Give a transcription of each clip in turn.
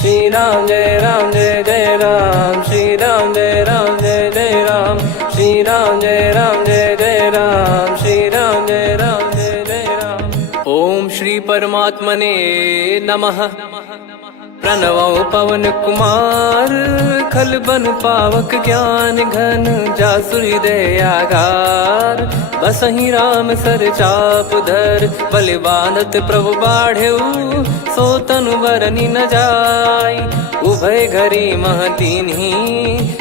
श्री राम जय जय राम, श्री राम जय जय राम, श्री राम जय जय राम, श्री राम जय जय राम। ओम श्री परमात्मने नमः। प्रणवो पवन कुमार, खल बन पावक ज्ञान घन, जासु हृदय आगार। बसहि राम सर चाप धर, बलि बांधत प्रभु बाढ़ेऊ, सो तनु बरनि न जाय। उभय घरी महतीन्ही,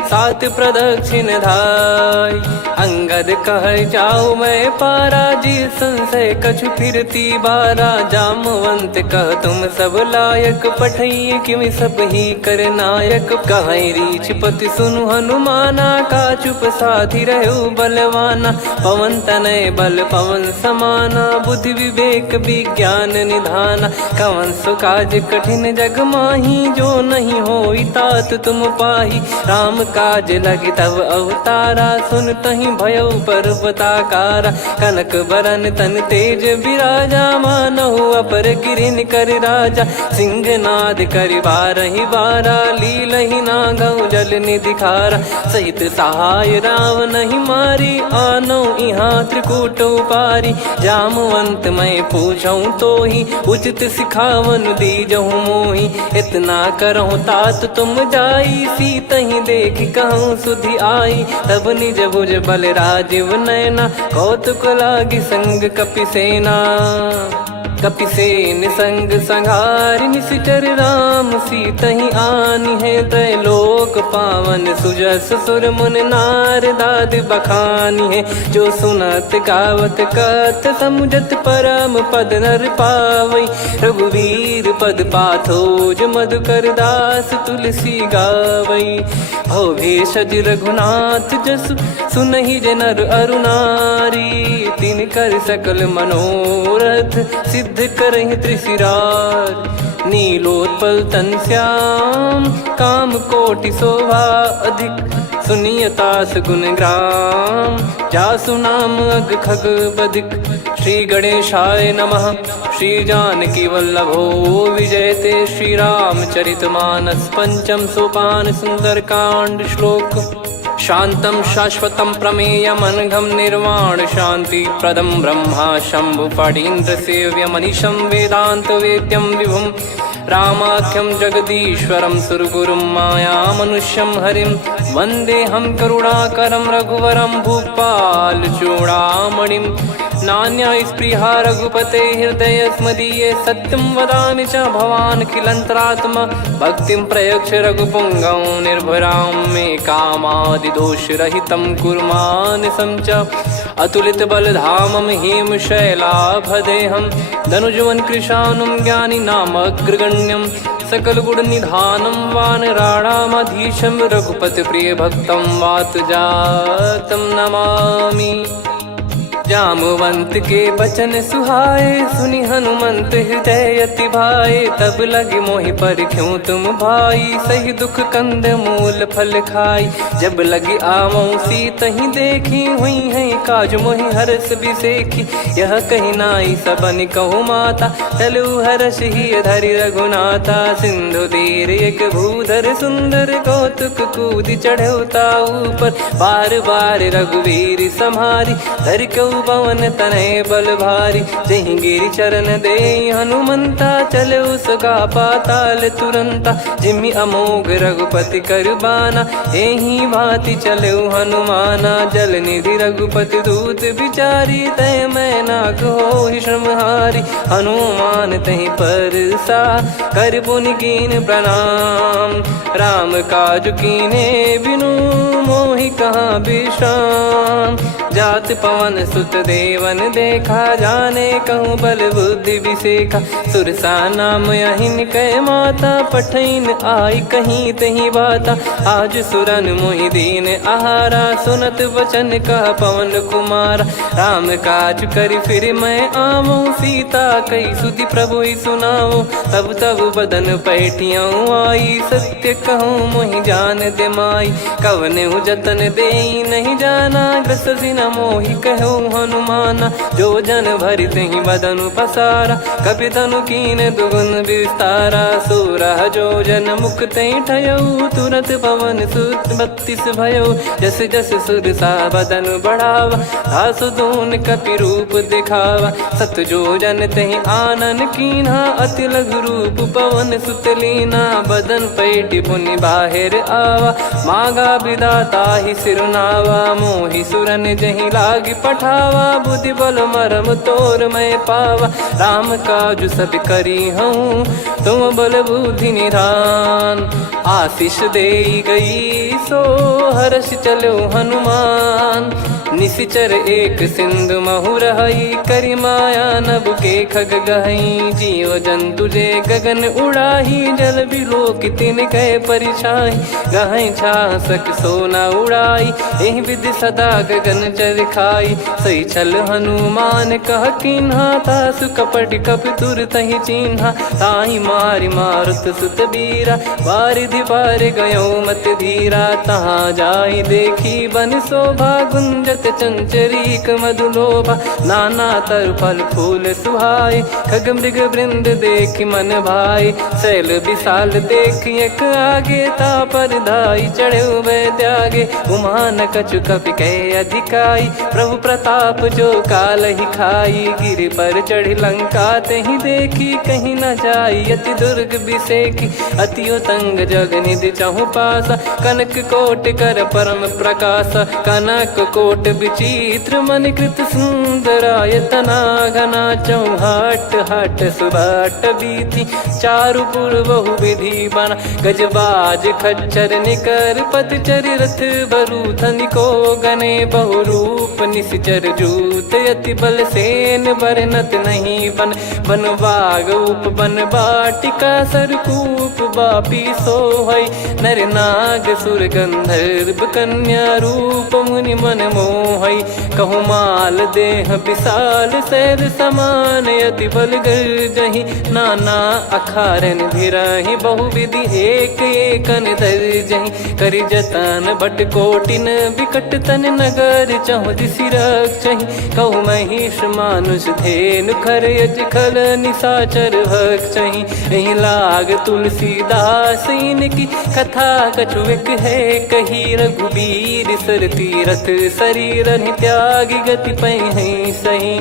सात प्रदक्षिण धाय। अंगद कह जाऊ मैं पारा, जी संशय कछु फिरती बारा। जामवंत कह तुम सब लायक, पठई किमि सब ही कर नायक। कहीं रीछ पति सुनु हनुमाना, का चुप साधि रहु बलवाना। पवन तनय बल पवन समाना, बुद्धि विवेक विज्ञान निधाना। कवन सो काज कठिन जग माही, जो नहीं होई तात तुम पाही। राम काज लगी तब अवतारा, सुन तहि भयउ पर्वताकारा। कनक बरन तन तेज बिराजा, मानहु अपर गिरिन कर राजा। सिंहनाद करि बारहि बारा, लीलहि नागौ जल निधि खारा। सहित सहाय राम नहीं मारी, आनो इहाँ त्रिकूट उपारी। जामवंत मैं पूछऊँ तोहि, उचित सिखावन दीजहु मोहि। इतना करहु तात तुम जाई, सीतहि देख कहूँ सुधि आई। तब निज भुज बल राजीव नयना, कौतुक लागी संग कपिसेना। कपिसेन संग संघारि, निशिचर राम सीतहि आनी है। त्रैलोक पावन सुजस सुर मुन नार, दाद बखानी है। जो सुनत गावत कथ, समुझत परम पद नर पावई। रघुवीर पद पाथोज, मधुकर दास तुलसी गावई। भव भेषज रघुनाथ जसु, सुनहि जे नर अरु नारी। तिन कर सकल मनोरथ, सिद्ध करहि त्रिशिरार। नीलोत्पल तन श्याम, काम कोटि शोभा अधिक। सुनियतास गुण ग्राम, जासु नाम अग खग बदिक। श्री गणेशाय नमः। श्री जानकी वल्लभो विजयते, श्री रामचरित मानस। पंचम सोपान सुंदर कांड श्लोक। शांतं शाश्वतं प्रमेयमनघं, निर्वाण शांति प्रदं ब्रह्मा शंभु फणीन्द्र सेव्यमनिशं। वेदांत वेद्यं विभुं रामाख्यं जगदीश्वरं, सुरगुरुं माया मनुष्यं हरिं। वन्देऽहं करुणाकरं रघुवरं, भूपाल चूडामणिं। नान्या स्पृहा रघुपते हृदय स्मदीये, सत्यं वदामि च भवान् खिलन्तरात्मा। भक्तिं प्रयच्छ रघुपुङ्गं, निर्भरां मे कामादिदोषरहितं कुर्मानिसं च। अतुलित बलधामं हेमशैलाभदेहं, धनुजवन कृशानुं ज्ञानी नामग्रगण्यं। सकल गुण निधानं वानराणामधीशं, रघुपति प्रिय भक्तं वातजातं नमामि। जामवंत के बचन सुहाए, सुनि हनुमंत हृदय अति भाए। तब लगे मोहि पर क्यों तुम भाई, सही दुख कंद मूल फल खाई। जब लगे आवऊं सीतहि देखी, हुई है काज मोहि हरस बिसेखी। यह कही नाई सबन कहु माता, चलु हरष ही धरि रघुनाथा। सिंधु तीर एक भूधर सुंदर, कौतुक कूद चढ़ौता ऊपर। बार बार रघुवीर सम्हारी, धर कऊ पवन तनय बल भारी। जहि गिरि चरण दे हनुमंता, चले उसका पाताल तुरंता। जिमि अमोघ रघुपति कर बाना, एहि भांति चले हनुमाना। जल निधि रघुपति दूत बिचारी, तय मैं नाग होहि श्रमहारी। हनुमान तहि परसा, कर पुनि कीन प्रणाम। राम काज कीने बिनु, मोहि कहाँ विश्राम। जात पवन सुत देवन देखा, जाने कहूँ बल बुद्धि विसेखा। सुरसा नाम अहिन कै माता, पठैन आई कहीं तही बाता। आज सुरन मोहि दीन आहारा, सुनत वचन कह पवन कुमारा। राम काज करि फिर मैं आवऊं, सीता कई सुधि प्रभु ही सुनाओ। तब तब बदन पैठियाँ आई, सत्य कहूँ मोहि जान दे माई। कवने जतन दे नहीं जाना, ग्रसि न मोहि कहो हनुमाना। जो जन भरि तेहि बदनु पसारा, कपि तनु कीन दुगुन विस्तारा। सोरह जो जन मुख तेहि ठयऊ, तुरत पवन सुत 32 भयऊ। जस जस सुरसा बदन बढ़ावा, आसु दून कपि रूप दिखावा। सत जो जन तेहि आनन कीन्हा, अति लघु रूप पवन सुत लीना। बदन पैटि पुनि बाहिर आवा, मागा विधाता ही सिरुनावा। मोहि सुरन जहि लागी पठावा, बुद्धि बल मरम तोर मैं पावा। राम काजु सब करी हूँ, तुम बल बुद्धि निधान। आशीष देई गई सो हर्ष चलो हनुमान। निशिचर एक सिंधु महु रहई, करी माया नभ के खग गहई। जीव जंतु जे गगन उड़ाही, जल बिलोक तिन कह परिछाई। गहई छासक सोना उड़ाई, एहि विधि सदा गगन चर खाई। सही छल हनुमान कह कीन्हा, तासु कपट कप तुर तहि चिन्हा। ताहि मारि मारुत सुत बीरा, वारिधि पार गयो मत धीरा। तहाँ जाई देखी बन शोभा, गुंजत चंचरीक मधुलोभा। नाना तर फल फूल सुहाए, खग मृग वृंद देख मन भाई। शैल विशाल देख एक आगे, तापर धाई चढ़े वै त्यागे। उमान कछु कपि कह अधिकाई, प्रभु प्रताप जो काल ही खाई। गिर पर चढ़ी लंका तेहि देखी, कहीं न जाई अति दुर्ग बिसेकी। अति उतंग जग निधि चहु पासा, कनक कोट कर परम प्रकाश। कनक कोट विचित्र मन कृत सुंदरायतना। घना चौहाट हाट सुबाट बीती, चारु पुर बहु विधि बना। गजबाज खच्चर निकर पतचर, रथ बरु धनिको गने। बहु रूप निशिचर जूत, अति बल सेन बरनत नहीं बन। बन बाग उप बन बाटिका, सरकूप बापी सोहई। नर नाग सुर गंधर्व कन्या, रूप मुनि मन मोहई। कहु माल देह विशाल, शैल समान अति बल गर्जहि। नाना अखारन भिरहि, बहु विधि एक एकन दर्जहि। करि जतन बट कोटिन, बिकट तन नगर चहु दिसि रक्षहि। कहु महिष मानुष धेनु, खर यज खल निशाचर भक्षहि। एहि लाग तुलसीदास इनकी, कथा कछु एक है कही। रघुबीर सर तीरथ शरीर, त्यागी गति पै सही।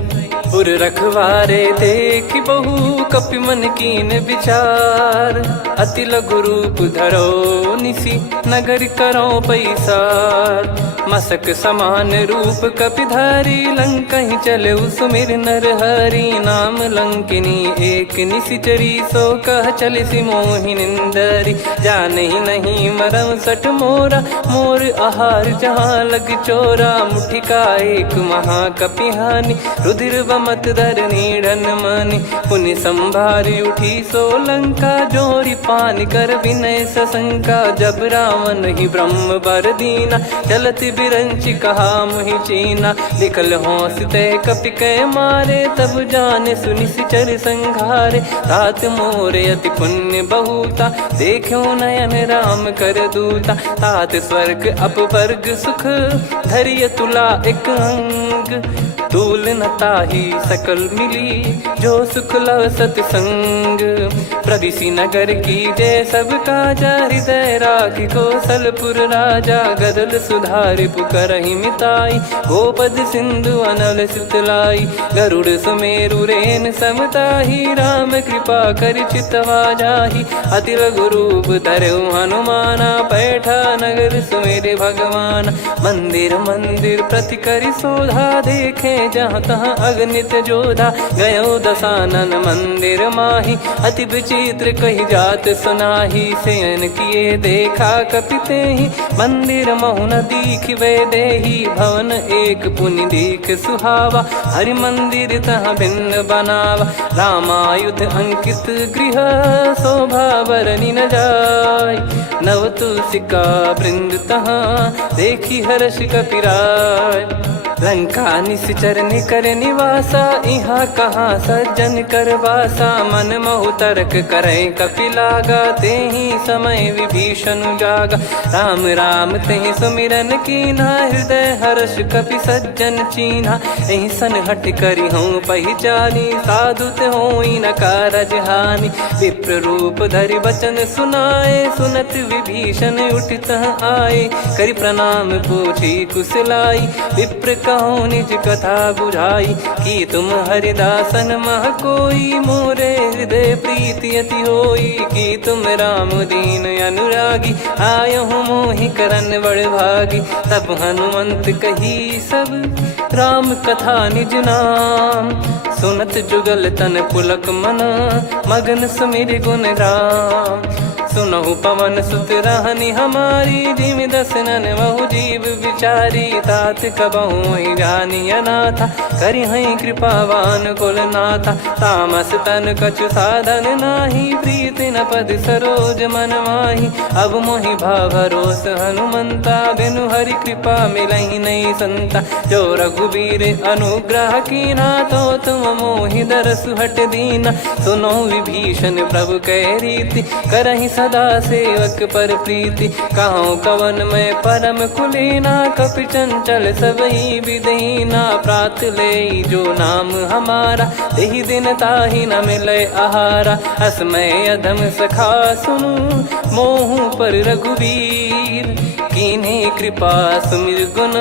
पुर रखवारे देख बहु, कपि मन कीन विचार। अति लघु रूप धरो निसी, नगर करो पैसार। मसक समान रूप कपि धारी, लंकहि चले सुमिर नर हरि। नाम लंकिनी एक निशिचरी, सो कह चलिसि मोहि निंदरी। जानहि नहीं मरम सठ मोरा, मोर आहार जहाँ लग चोरा। मुठिका एक महाकपिहानि, रुधिर बमत धरनी ढन मानि। पुनि संभारी उठी सो लंका, जोरी पान कर विनय सशंका। जब रावण ही ब्रह्म बर दीना, चलत बिरंचि कहा मुहि चीना। लिखल होंस ते कपि कै मारे, तब जाने सुनि सिचर संघारे। तात मोरे अति पुण्य बहुता, देखो नयन राम कर दूता। तात स्वर्ग अपवर्ग सुख, धरिय तुला एक अंग। तूल न ताहि सकल मिली, जो सुख लव सतसंग। प्रविशि नगर की जय सब काजा, हृदय राखि कौशलपुर राजा। गदल सुधारि पुकरहि मिताई, गोपद सिंधु अनल सितलाई। गरुड़ सुमेरु रेन समताहि, राम कृपा करि चितवा जाहि। अति लघु रूप धरऊ हनुमाना, पैठा नगर सुमेरे भगवान। मंदिर मंदिर प्रति करि शोधा, देखे जहाँ तहाँ अगणित जोधा। गयो दशानन मंदिर माही, अति विचित्र कही जात सुनाही। शयन किए देखा कपि तेहि, मंदिर महु न दीख वे देही। भवन एक पुनि दीख सुहावा, हरि मंदिर तहाँ भिन्न बनावा। रामायुध अंकित गृह, शोभा बरनि न जाय। नव तुलसी का वृंद तहाँ, देखी हर्ष कपिराय। लंका निश्चर निकर निवासा, इहाँ कहाँ सज्जन कर वासा। मन महु तर्क करे कपिलागा, तेहि समय विभीषण जागा। राम राम तेहि सुमिरन कीन्हा, हृदय हर्ष कपि सज्जन चीन्हा। एहि सन हट करि हूँ पहिचानी, साधु ते होई न कारज हानि। विप्र रूप धरि वचन सुनाए, सुनत विभीषण उठित आए। करि प्रणाम पूछी कुशलाई, विप्र कहो निज कथा बुझाई। कि तुम हरिदासन मह कोई, मोरे हृदय प्रीति अति होई। कि तुम राम दीन अनुरागी, आयहु मोहि करन बड़ भागी। तब हनुमंत कही सब राम कथा निज नाम, सुनत जुगल तन पुलक मना, मगन सुमिर गुण राम। सुनहु पवन सुत रहनी हमारी, जिमि दसनन महु जीव विचारी। तात कबहु ही जानी अनाथा, करि हई कृपावान कुल नाथा। तामस तन कछु साधन नाही, प्रीति न पद सरोज मन माही। अब मोहि भाव भरोस हनुमंता, बिनु हरि कृपा मिलहि नहीं संता। जो रघुबीर अनुग्रह कीन्हा, तो तुम मोहि दरसु हट दीना। सुनो विभीषण प्रभु कह रीति, करहि सदा सेवक पर प्रीति। कहूँ कवन में परम कुलीना, कपि चंचल सबही विदहीना। प्रात ले जो नाम हमारा, तेहि दिन ताहि न मिले आहारा। असमय अधम सखा सुनु, मोहु पर रघुवीर। कीन्ही कृपा सुमिर गुण,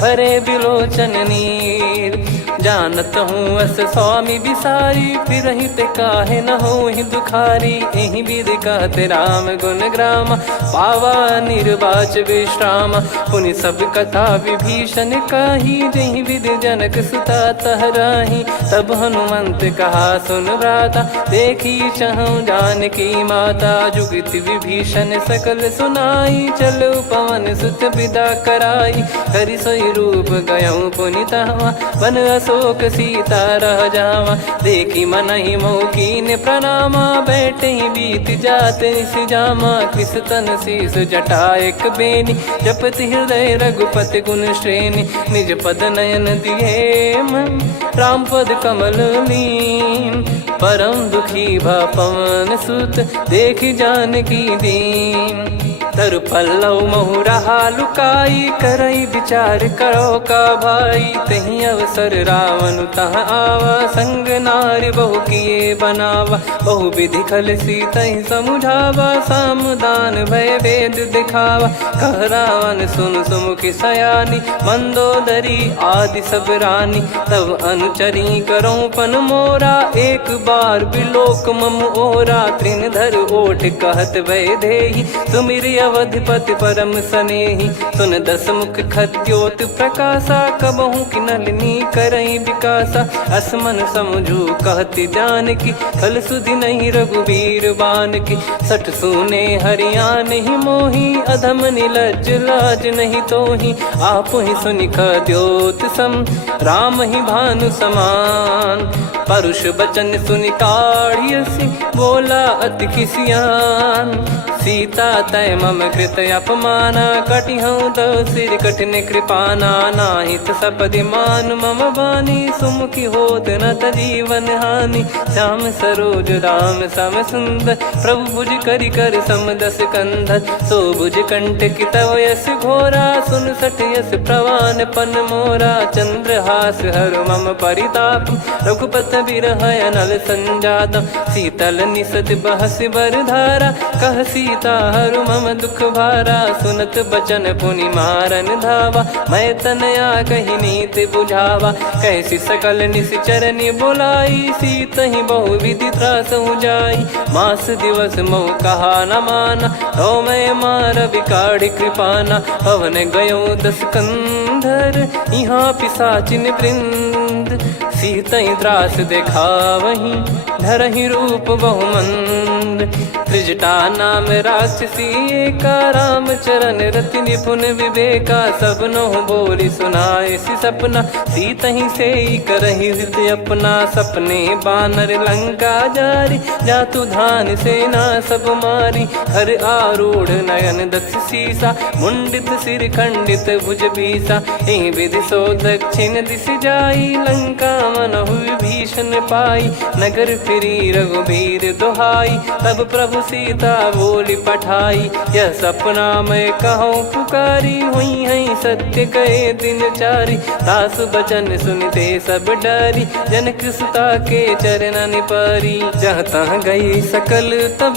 भरे बिलोचन नीर। जानत हूँ अस स्वामी बिसारी, फिरहि ते काहे न होहि दुखारी। एहि विधि कहते राम गुण ग्राम, पावा निर्वाच विश्राम। पुनि सब कथा विभीषण काही, जहि विधि जनक सुता तहराही। तब हनुमंत कहा सुन भ्राता, देखी चहु जानकी माता। जुगति विभीषण सकल सुनाई, चलो पवन सुत विदा कराई। करि सोई रूप गयऊँ पुनि तहवा, वन अशोक सीता रह जावा। देखी मनहि मोह कीन्ह प्रणामा, बैठे ही बीत जात निस जामा। कृस तन शीस जटा एक बेनी, जपति हृदय रघुपति गुण श्रेणी। निज पद नयन दिए मन, राम पद कमल लीन। परम दुखी भा पवन सुत, देखि जानकी दीन। तरु पल्लव महु रहा लुकाई, करई विचार करो का भाई। तहि अवसर रावण तह आवा, संग नारी बहु किए बनावा। बहु विधि खल सीतहि समुझावा, सामदान भय वेद दिखावा। कह रावण सुन सुमुखि सयानी, मंदोदरी आदि सब रानी। तब अनुचरी करो पन मोरा, एक बार बिलोक मम ओरा। तृण धर ओठ कहत भय देहि, सुमिर अवधिपति परम सनेहि। सुन दस मुख खद्योत प्रकाशा, कबहु कि नलिनी करई विकासा। असमन समझू कहति जानकी, खल सुधि नहीं रघुवीर बानकी। सठ सुने हरियाण ही मोही, अधम निलज्ज लाज नहीं तोही। आप ही सुनि खद्योत सम, राम ही भानु समान। परुष बचन सुनि काढ़ियसि, बोला अति किसियान। सीता तय मम कृत अपमाना, कटिहऊँ तव सिर कठिन कृपाना। नाहित सपदि मान मम बानी, सुमुखी होत न जीवन हानि। श्याम सरोज राम सम सुंदर, प्रभु भुज करि कर सम दस कंधर। सो भुज कंठ की तव यस घोरा, सुन सठ यस प्रवान पन मोरा। चंद्रहास हर मम परिताप, रघुपत बिरह अनल संजातम। शीतल निसत बहस बर धारा, कह सीता हरु मम दुख भारा। सुनत बचन पुनि मारन धावा, मैं तनया कहि नीति बुझावा। कैसी सकल निश्चरनि बुलाई, सीतहि बहु विधि त्रासहु जाई। मास दिवस मोह कहा न माना, तो मैं मार बिकाढ़ि कृपाना। पवन गयो दस कंधर, यहाँ पिशाचिन वृंद। मंद, सीतई त्रास देखावहीं धरहि रूप बहुमंद। त्रिजटा नाम राक्षसी एका, राम चरण रति निपुण विवेका। सबनो बोली सुनाए सि सपना, सीतहि से करहि हृद अपना। सपने बानर लंका जारी, जातु धान सेना सब मारी। हर आरूढ़ नयन दक्ष सीसा, मुंडित सिर खंडित भुज बीसा। एहि विधि सो दक्षिण दिश जाई, लंका मनहु विभीषण पाई। नगर फिरी रघुबीर दुहाई, तब प्रभु सीता बोली पठाई। यह सपना मैं कहूँ पुकारी, हुई है सत्य कहे दिन चारी। दास बचन सुनते सब डरी, जनक सुता के चरण परी। जहाँ तहाँ गई सकल तब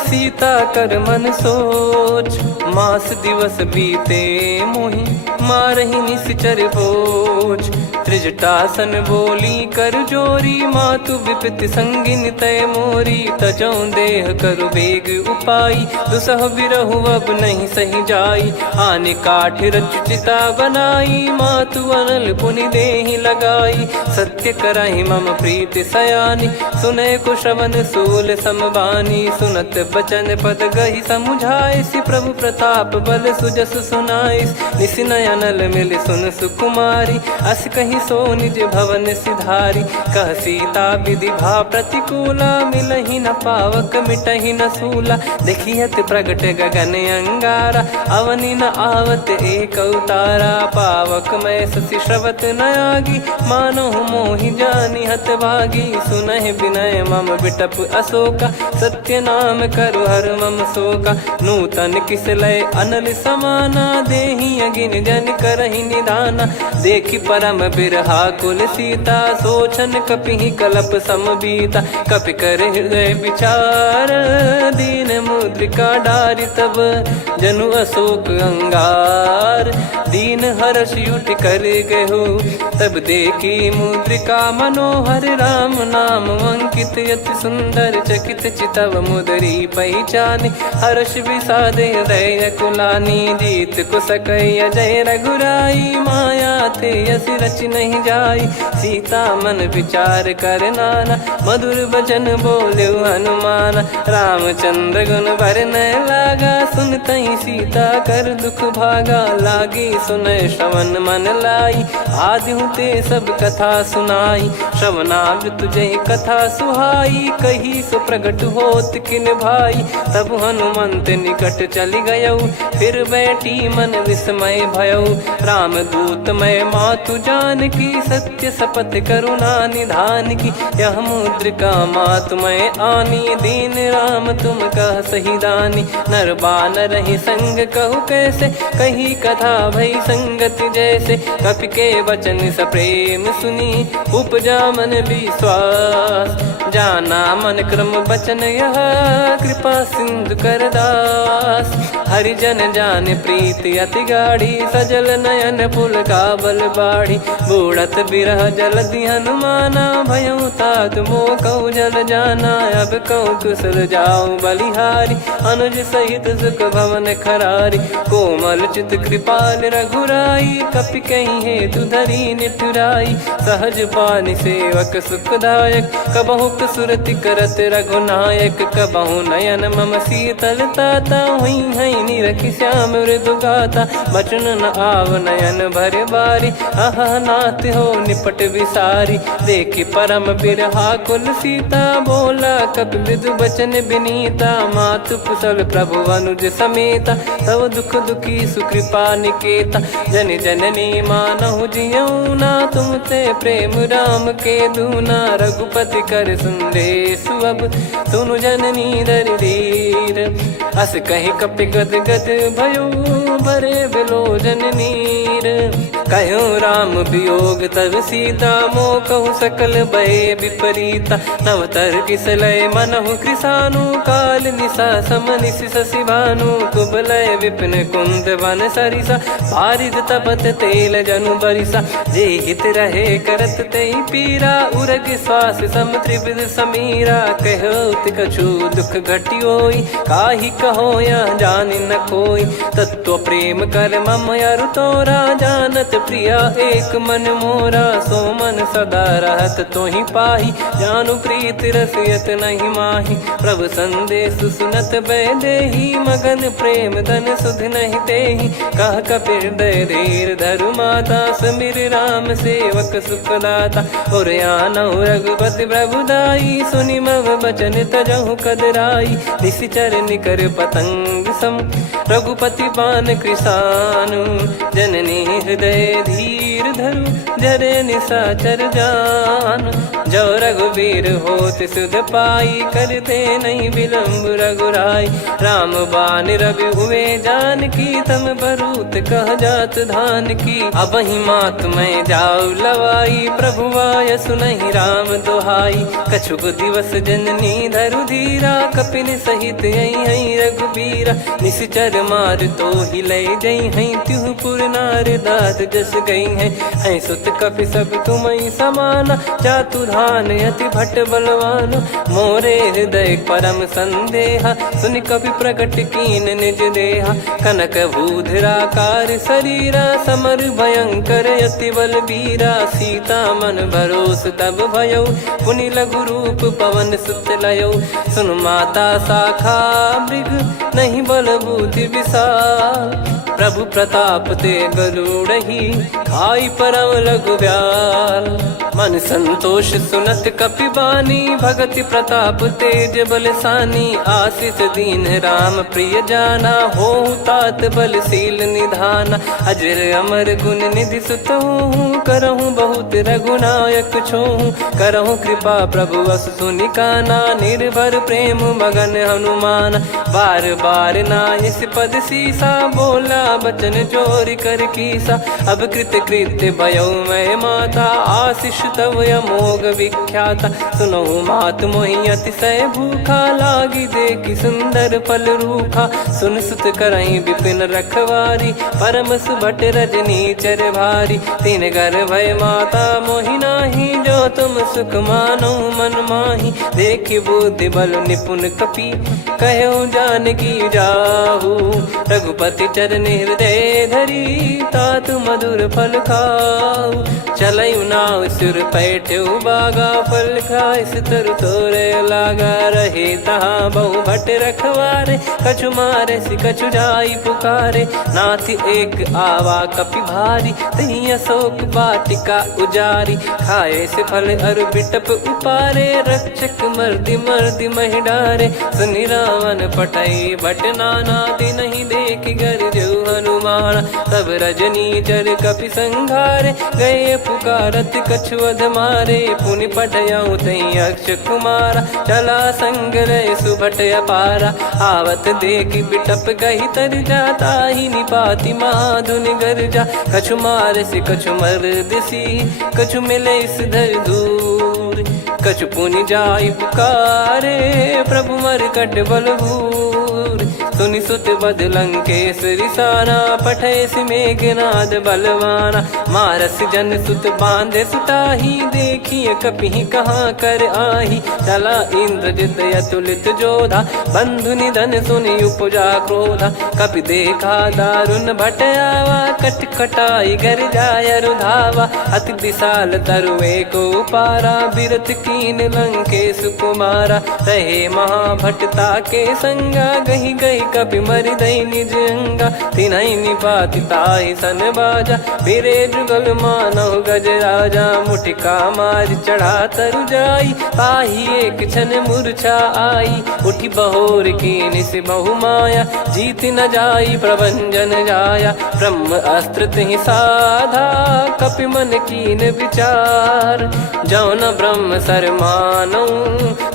सीता कर मन सोच। मास दिवस बीते मोहि मारहि निश्चर बोझ। त्रिजटासन बोली कर जोरी, मातु विपत्ति संगिन तय मोरी। तजौ देह करु बेग उपाई, दुसह बिरहु अब नहीं सही जाई। आने काठ रचिता बनाई, मातु अनल पुनि देहि लगाई। सत्य करहि मम प्रीति सयानी, सुनय को श्रवण सूल समबानी। सुनत बचन पद गहि समुझाए, सि प्रभु प्रताप बल सुजस सुनाइस। निस नयनल मिल सुन सुकुमारी, अस कहि सो निज भवन सिधारी। कह सीता विधि भा प्रतिकूला, मिलहि न पावक मिटहि न सूला। देखियत प्रगट गगन अंगारा, अवनि न आवत एक अवतारा। पावक मैं शशि श्रवत न आगी, मानो मोहि जानि हत भागी। सुनहि विनय मम बिटप अशोका, सत्य नाम करु हर मम शोका। नूतन किस लय अनल समाना, देहि अगिन जन करहि निदाना। देखि परम बिरहा कुल सीता, सोचन कपिहि कलप समबीता। कपि कर हृदय विचार, दीन मुद्रिका डारि तब जनु अशोक अंगार। दीन हर्ष उठ कर गहु, तब देखी मुद्रिका मनोहर। राम नाम अंकित अति सुंदर, चकित चितव मुदरी पहचान। हर्ष विषाद हृदय कुलानी, जीत को सकय जय रघुराई। माया थे यस रच नहीं जाई, सीता मन विचार कर नाना। मधुर बचन बोले हनुमान, रामचंद्र गुण बरनै लागा। सुनतहि सीता कर दुख भागा, लागी सुनय श्रवण मन लाई। आदि ते सब कथा सुनाई, श्रवणामृत जय कथा सुहाई। कही सो प्रगट होत किन भाई, तब हनुमंत निकट चली गयौ। फिर बैठी मन विस्मय भयौ, राम दूत मैं मातु जानकी। सत्य शपथ करुणा निधान की, यह मुद्रिका मातु मैं आनी। दीन राम तुम कह सही दानी, नर बानर ही संग कहु कैसे। कही कथा भई संगति जैसे, कपि के वचन सप्रेम सुनी। उपजा मन विश्वास, जाना मन क्रम बचन यह। कृपा सिंधु कर दास, हरिजन जान प्रीति अति गाढ़ी। सजल नयन पुल का बल बाढ़ी, बूढ़त बिरह जल दी हनुमाना। भयउ तात मोह कहु जल जाना, अब कहु कुशल जाऊं बलिहारी। अनुज सहित सुख भवन खरारी, कोमल चित कृपाल रघुराई। कपि कहीं हेतु धरी निठुराई, सहज पानि सेवक सुखदायक। कबहु सुरति करत रघुनायक, कबहु नयन मम शीतल ताता। हुई है निरखि श्याम मृदु गाता, बचन न आव नयन भर बारी। आहा नाथ हो निपट विसारी, देखि परम बिरहा कुल सीता। बोला कपि मृदु बचन बिनीता, मातु कुशल प्रभु अनुज समेता। तव दुख दुखी सुकृपा निकेता, जन जननी मानहु जियऊ ना। तुम ते प्रेम राम के दूना, रघुपति कर संदेश अब सुनु जननी दर धीर। अस कहि कपि गद गद भयो, भरे बिलोचन नीर। कहो राम वियोग तब सीता, मोह कहु सकल भय विपरीता। नवतर किसलय मनहु कृसानु, काल निशा समनिशि शशि भानु। कुबलय विपिन कुंद वन सरिसा, पारिद तपत तेल जनु बरिसा। जे हित रहे करत तेहि पीरा, उरग श्वास सम त्रिविध समीरा। कहो कछु दुख घटियोई, काहि कहो या जान न कोई। तत्व प्रेम कर मम अरु तोरा, जानत प्रिया एक मन मोरा। सो मन सदा रहत तो ही पाही, जानु प्रीत रसियत नहीं माही। प्रभु संदेश सुनत बैदेही, मगन प्रेम धन सुध नहीं तेही। कह कपिर दय धीर धरु माता, समिर राम सेवक सुखदाता। और आनौ रघुपति प्रभुदाई, सुनि मव बचन तजहु कदराई। निशिचर निकर पतंग सम, रघुपति पान कृसानु। जननी हृदय धीर धरु, जरे निशाचर जान। जो रघुवीर होत सुध पाई, करते नहीं विलम्ब रघुराई। राम बान रवि हुए जानकी, तम बरूत कह जात धान की। अब ही मात मैं जाऊ लवाई, प्रभु आय सुनहि राम दोहाई। कछुक दिवस जननी धरु धीरा, कपिन सहित यही रघुबीरा। निशिचर मार तो ही ले जई हैं, त्युह पुर नार दाद जस गई हैं। सुत कपि सब तुमहि समाना, जातु धान अति भट बलवान। मोरे हृदय परम संदेहा, सुनि कपि प्रकट कीन निज देहा। कनक भूधराकार शरीरा, समर भयंकर अति बलबीरा। सीता मन भरोस तब भयउ, पुनि लघु रूप पवन सुत लयउ। सुन माता शाखा मृग, नहीं बल बुद्धि विशाल। प्रभु प्रताप ते गरुड़ही, खाई परम लघु ब्याल। मन संतोष सुनत कपि बानी, भगति प्रताप तेज बलसानी। आशीष दीन राम प्रिय जाना, होहु तात बलशील निधाना। अजर अमर गुण निधि सुतहु, करहु बहुत रघुनायक छोहु। करहु कृपा प्रभु अस सुनि काना, निर्भर प्रेम मगन हनुमान। बार बार नायस पद सीसा, बोला बचन चोरी कर कीसा। अब कृत कृत्य भयउ मैं माता, आशीष तव अमोघ विख्याता। सुनहु मात मोहि अतिशय भूखा, लागी देखि सुंदर फल रूखा। सुन सुत करहि विपिन रखवारी, परम सुभट रजनी चर भारी। तीन घर भय माता मोहि नाही, जो तुम सुख मानो मन माही। देखि बुद्धि बल निपुण कपि, कहु जानकी जाहु। रघुपति चरण हृदय धरी, तात मधुर फल खाऊ। चलयु नाव सुर पैठ्यु बागा, फल खाइस तरु तोरे लागा। रहे तहाँ बहु भट रखवारे, कछु मारे सि कछु जाई पुकारे। नाथ एक आवा कपि भारी, तही अशोक वाटिका उजारी। खाए से फल अरु बिटप उपारे, रक्षक मर्दि मर्दि महि डारे। सुनि रावण पटई भट नाना, तिनहि देखि गरजउ हनुमान। तब रजनी चर कपि संघारे, गए पुकारत कछु अध मारे। पुनि पठयउ तई अक्ष कुमारा, चला संग रहे सुभट अपारा। आवत देखि बिटप गही तर जाता, ही निपाति महाधुनि गर्जा। कछु मार से कछु मर्दिसी, कछु मिले इस धर दूर। कछु पुनि जाई पुकारे, प्रभु मरकट बलभूर। सुनि सुत बद लंकेश्वरी साना, पठय मेघनाद बलवाना। मारस जन सुत बांधे सुताही, देखिए कपि कहाँ कर आही। चला इंद्रजित अतुलित जोधा, बंधु निधन सुनि उपजा क्रोधा। कपि देखा दारुण भट आवा, कट कटाई गर जाय रुधावा। अति विशाल तरुए को पारा, बिरत कीन लंकेश कुमारा। रहे महाभटता के संगा, गही गही कपि मरि दई निज अंगा। तिन्हि निपाति ताहि सन बाजा, फिरे जुगल मानव गज राजा। मुटिका मार चढ़ा तरु जाई, ताहि एक क्षण मूर्छा आई। उठि बहोर कीन से बहु माया, जीत न जाई प्रभंजन जाया। ब्रह्म अस्त्र तिहि साधा, कपि मन कीन विचार। जौ न ब्रह्म सर मानौ,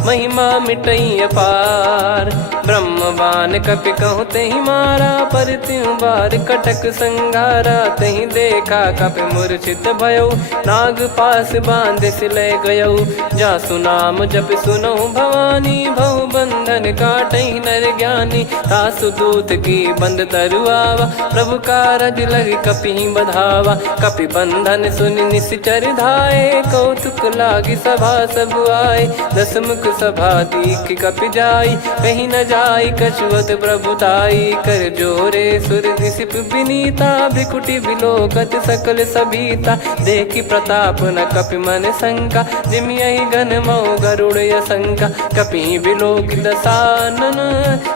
महिमा मिटई अपार। ब्रह्म बान कपि कहु तहि मारा, पर त्यों बार कटक संगारा। तहि देखा कपि मूर्छित भयउ, नाग पास बांध सिले गयउ। जासु नाम जप सुनहु भवानी, भव बंधन काटहि नर ज्ञानी। तासु दूत की बंद तरुआवा, प्रभु कारज लग कपि बधावा। कपि बंधन सुनि निश्चर धाये, कौतुक लागी सभा सब आए। दस मुख सभा दीख कपि जाई, कहीं न जाई कछुवत प्रभुताई। कर जोरे सुर दिसिप विनीता, भ्रिकुटि बिलोकत सकल सबीता। देखि प्रताप न कपि मन शंका, जिमियहि गन मऊ गरुड़ असंका। कपि बिलोक दसानन,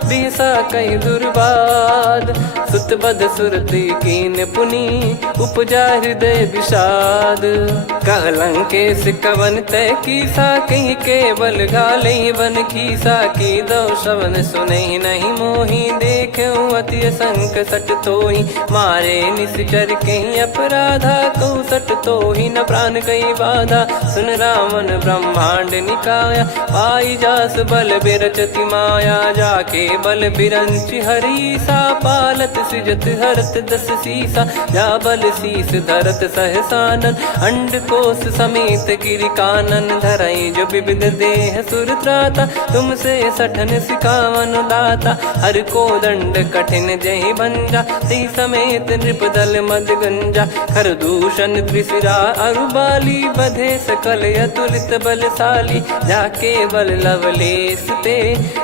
बिहसा कहि दुर्वाद। सुत बध सुरति कीन पुनि, उपजा हृदय विषाद। कहलंकेश कवन तय कीसा, कहीं केवल गाले बन खीसा। की दो श्रवण सुने नहीं मोही, देखे अति संक सट तोही। मारे निश्चर कहीं अपराधा, कहूँ सट तोही न प्राण कहीं बाधा। सुन रावण ब्रह्मांड निकाया, पाई जास बल बिरचति माया। जाके बल बिरंच हरीसा, पालत सृजत हरत दस सीसा। जा बल शीस धरत सहसानन, अंड कोश समेत गिरि कानन। धरई जो विविध देह सुर त्राता, तुमसे सठन सिखावन दाता। हर को दंड कठिन जहि भंजा, ती समेत नृप दल मद गंजा। खर दूषण त्रिशिरा अरुबाली, बधे सकल अतुलित बलशाली। जाके बल लवलेश ते,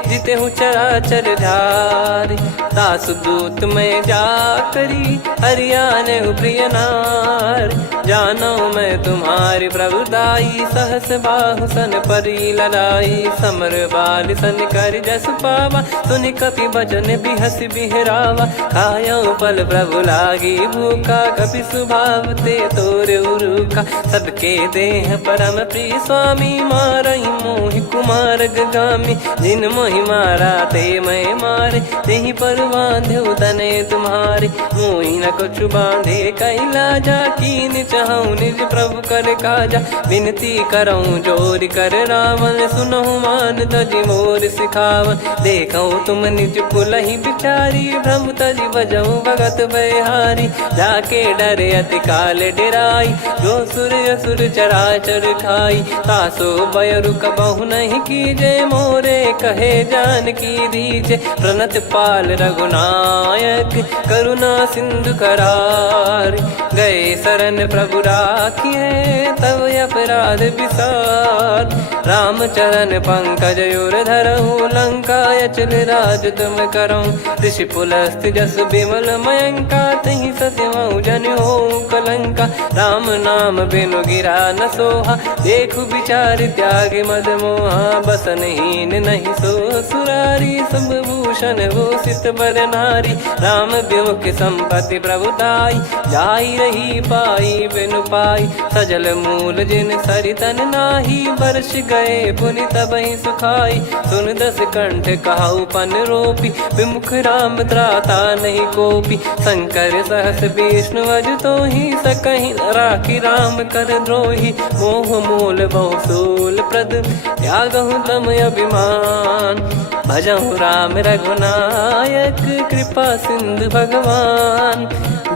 जिते हूँ चराचर धारी। दास दूत में जा करी, हरियाने प्रिय नार। जानो मैं तुम्हारी प्रभुताई, सहस बाहु सन परी लड़ाई। समर बाल सन कर जस पावा, सुनि कपि भजन बिहस बिहरावा। खायो पल प्रभु लागी भूखा, कपि स्वभाव ते तोर उरुखा। सबके देह परम प्रिय स्वामी, मारई मोहि कुमार गगामी। जिन मोहि मारा ते मैं मारे, तेहि पर बांधो तने तुम्हारे। मोहि न कुछ बांधे कैलाजा, कीन चाहूँ निज प्रभु कर काजा। विनती करऊँ जोर कर रावण, सुनहु मान तजि मोर सिखावन। देखऊँ तुम निज पुलहि बिचारी, भ्रम तजि बजऊँ भगत बहारी। जाके डरे अति काल डेराई, जो सुर असुर चराचर खाई। तासो बयरु कबहु नहीं कीजे, मोरे कहे जान की दीजे। प्रणत पाल रघुनायक, करुणा सिंधु करार। गए शरण प्रभु राखिए, तब अपराध विसार। राम चरण पंकज उर धरऊँ, लंका अचल राज तुम करऊँ। ऋषि पुलस्त जस विमल मयंका, तहि सत्यमऊ जन हो कलंका। राम नाम बिनु गिरा न सोहा, देखु विचार त्याग मद मोहा। बसनहीन नहीं सो सुरारी, सब भूषण भूषित बर नारी। राम विमुख संपत्ति प्रभुताई, जाई रही पाई बिनु पाई। सजल मूल जिन सरितन नाही, वर्ष गए पुनि तबहि सुखाई। सुन दस कंठ कहाऊ पन रोपी, विमुख राम त्राता नहीं कोपी। शंकर सहस विष्णु अज तोहि, सकहि न राखी राम कर द्रोही। मोह मूल बहु सूल प्रद, त्यागहु तम अभिमान। भजहु राम रघुनायक, कृपा सिंधु भगवान।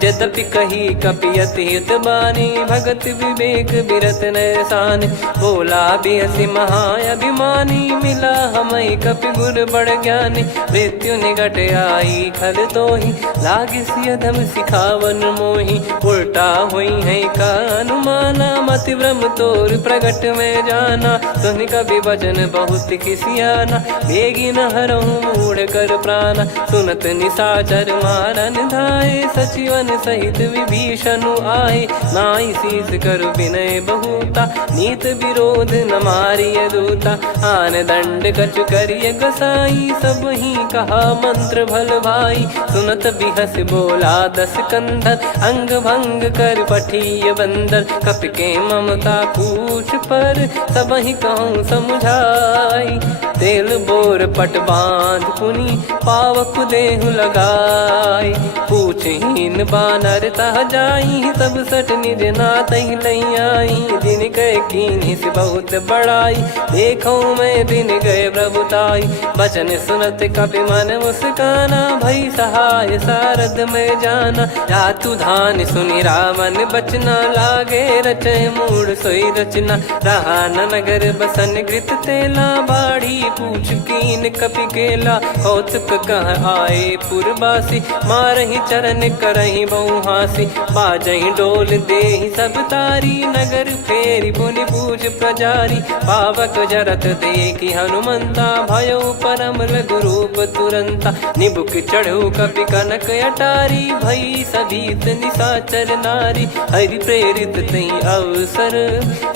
यद्यपि कही कपियति हित बानी, भगत विवेक बिरत नैसान। बोला बिहसि महाअभिमानी, मिला हमई कपि गुर बड़ ज्ञानी। मृत्यु निकट आई खल तोहि, लागिसि अधम सिखावन मोहि। उल्टा हुई है का अनुमाना, मति भ्रम तोर प्रगट में जाना। सुन कवि वचन बहुत खिसियाना, बेगी न हरहु मूढ़ कर प्राणा। सुनत निशाचर मारन धाये, सचिवन सहित विभीषणु आए। नाई शीस कर विनय बहुता, नीत विरोध न मारिय दूता। आन दंड कछु करिय गसाई, सब ही कहा मंत्र भल भाई। सुनत बिहस बोला दस कंधर, अंग भंग कर पठिय बंदर। कपि के ममता पूछ पर, सब ही कहूँ समुझाई। तेल बोर पट बांध पुनि, पावक देहु लगाई। पूछहीन बानर तह जाई, सब सट निज नातहि लई आई। दिन गए कीन्ही से बहुत बड़ाई, देखो मैं दिन गए प्रभुताई। बचन सुनत कपि मन मुस्काना, भई सहाय सारद में जाना। जातु धान सुनि रावण बचना, लागे रचय मूढ़ सोई रचना। रहा न नगर बसन घृत तेला, बाढ़ी पूछ कीन कपि केला कौतुक कह आए पुरबासी मारही चरण करही बहु हासी बाजही डोल देहि सब तारी नगर फेरी पुनि पूज प्रजारी पावक जरत देखी हनुमंता भयो परम लघु रूप तुरंता निबुक चढ़ू कपि कनक अटारी भई सभीत निशाचर नारी हरि प्रेरित तई अवसर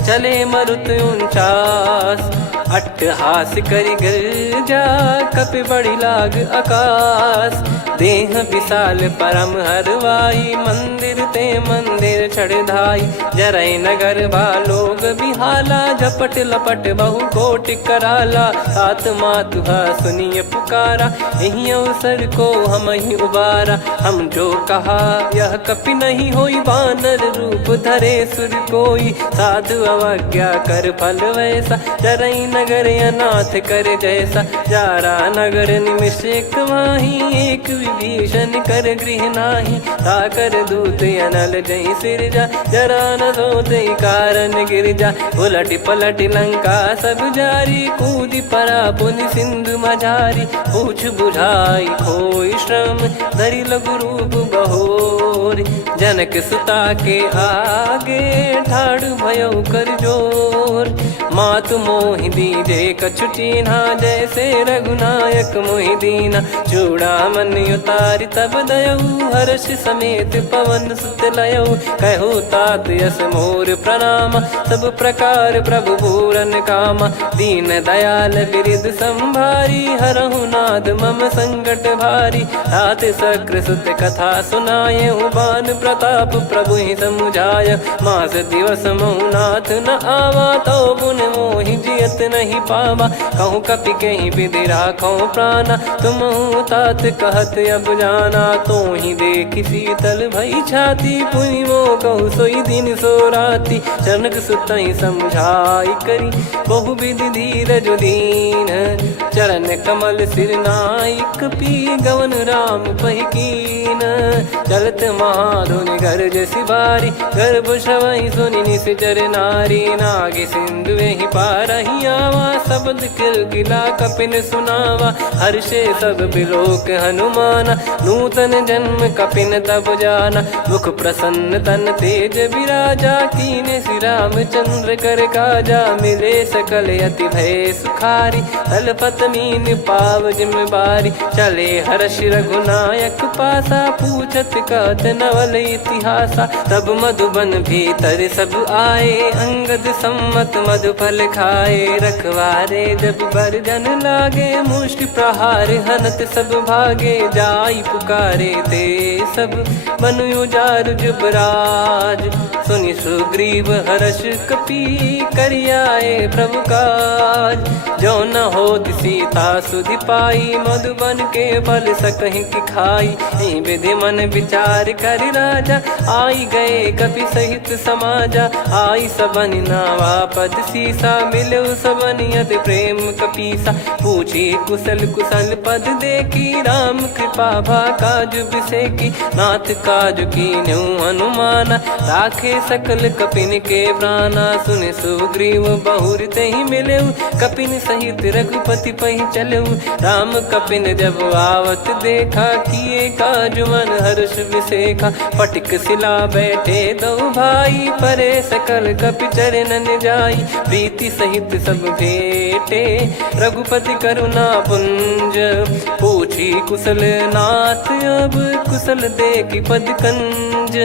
चले मरुत 49 अट्टहास करि गिरजा कपि बड़ी लाग आकाश देह विशाल परम हरवाई मंदिर ते मंदिर चढ़ाई जरई नगर बालोग बिहाला झपट लपट बहु कोट कराला सात मातुहा सुनिय पुकारा यही अवसर को हम ही उबारा हम जो कहा यह कपि नहीं होई बानर रूप धरे सुर कोई साधु अवज्ञा कर फल वैसा जरई नगर अनाथ कर जैसा जारा नगर निमिष एक माही एक विभीषण कर गृह नाही ताकर दूत अनल जय सिरजा जरा न सोते कारण गिरजा उलट पलट लंका सब जारी कूदी परा पुनि सिंधु मझारी पूछ बुझाई खोई श्रम धरि लघु रूप बहोरी जनक सुता के आगे ठाड़ भयो कर जोर मातु मोहि दीजे कछु चीन्हा जैसे रघुनायक मोहि दीना चूड़ामन उतारि तब दयऊ हर्ष समेत पवन सुत लयऊ कहु तात यस मोर प्रणाम सब प्रकार प्रभु पूरन कामा दीन दयाल बिरिद संभारी हरहु नाद मम संकट भारी तात सक्र सुत कथा सुनाये बान प्रताप प्रभु ही समुझाय मास दिवस महु नाथ न आवा तो पुन मोहि जियत नहीं पावा कहूँ कपि कहीं विधि राखो प्राणा तुम तात कहत अब जाना तो ही देख शीतल भई छाती पुनि मो कहु सोई दिन सो राती जनक सुतई समझाई करी बहु विधि धीरज दीन चरण कमल सिर नाइक पी गवन राम पहिकीन चलत महाधुनि गर्ज सिबारी गर्भ श्रवहि सुनि निश्चर नारी नागे सिंधु ही पारही आवा शब्द किलकिला कपिन सुनावा हर्षे सब बिलोक हनुमाना नूतन जन्म कपिन तब जाना मुख प्रसन्न तन तेज विराजा कीने श्री रामचंद्र कर काजा मिले सकल अति भय सुखारी तलपत मीन पाव जिम्मेवारी चले हर्ष रघुनायक पासा पूछत कहत नवल इतिहासा तब मधुबन भीतर सब आए अंगद सम्मत मधुफल खाए रखवारे जब बरजन लागे मुष्टि प्रहार हनत सब भागे जाई पुकारे ते सब मनु उजार जुबराज सुनि सुग्रीव हर्ष कपि करियाए प्रभु काज जो न हो सीता सुधि पाई मधुबन के फल सकहि की खाई विधि मन विचार कर राजा आई गए कपि सहित समाजा आई सबन नावा पद सीसा मिलो सबनियत प्रेम कपीसा पूछी कुशल कुशल पद देखी राम कृपा भा काज बिसेकी नाथ काज की न्यू हनुमाना राखे सकल कपिन के प्राणा सुन सुग्रीव बहुर ते ही मिले कपिन सहित रघुपति पहि चले राम कपिन जब आवत देखा किए काज मन हर्ष विसेखा पटिक सिला बैठे दो भाई परे सकल कपि चरणन जाई प्रीति सहित सब भेटे रघुपति करुणा पुंज पूछी कुशल नाथ अब कुशल देखी पद कंज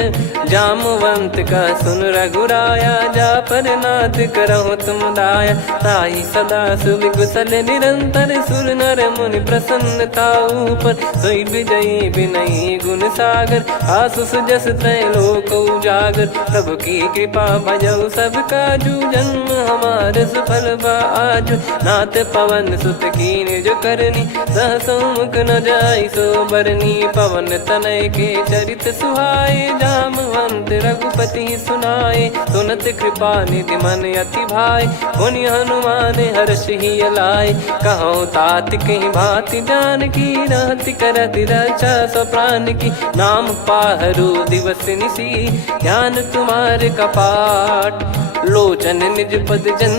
जामवंत का सुन रघुराया जा पर नाथ करहु तुम दाया ताई सदा सुभि कुशल निरंतर सुर नर मुनि प्रसन्नता ऊपर सोई विजयी विनयी गुण सागर आसु सुजस त्रैलोक उजागर प्रभु की कृपा भजऊ सब काजू जन्म हमार सफल बाजू नाथ पवन सुत कीन जो करनी सहसो मुख न जाई सो बरनी पवन तनय के चरित सुहाए जामवंत रघुपति सुनाए सुनत कृपा निधि मन अति भाई पुनि हनुमान हर्ष ही लाए कहो तात कहीं भांति जान की रहति करति रक्षा सो प्राण की नाम पाहरू दिवस निसी ध्यान तुम्हारे कपाट लोचन निज पद जन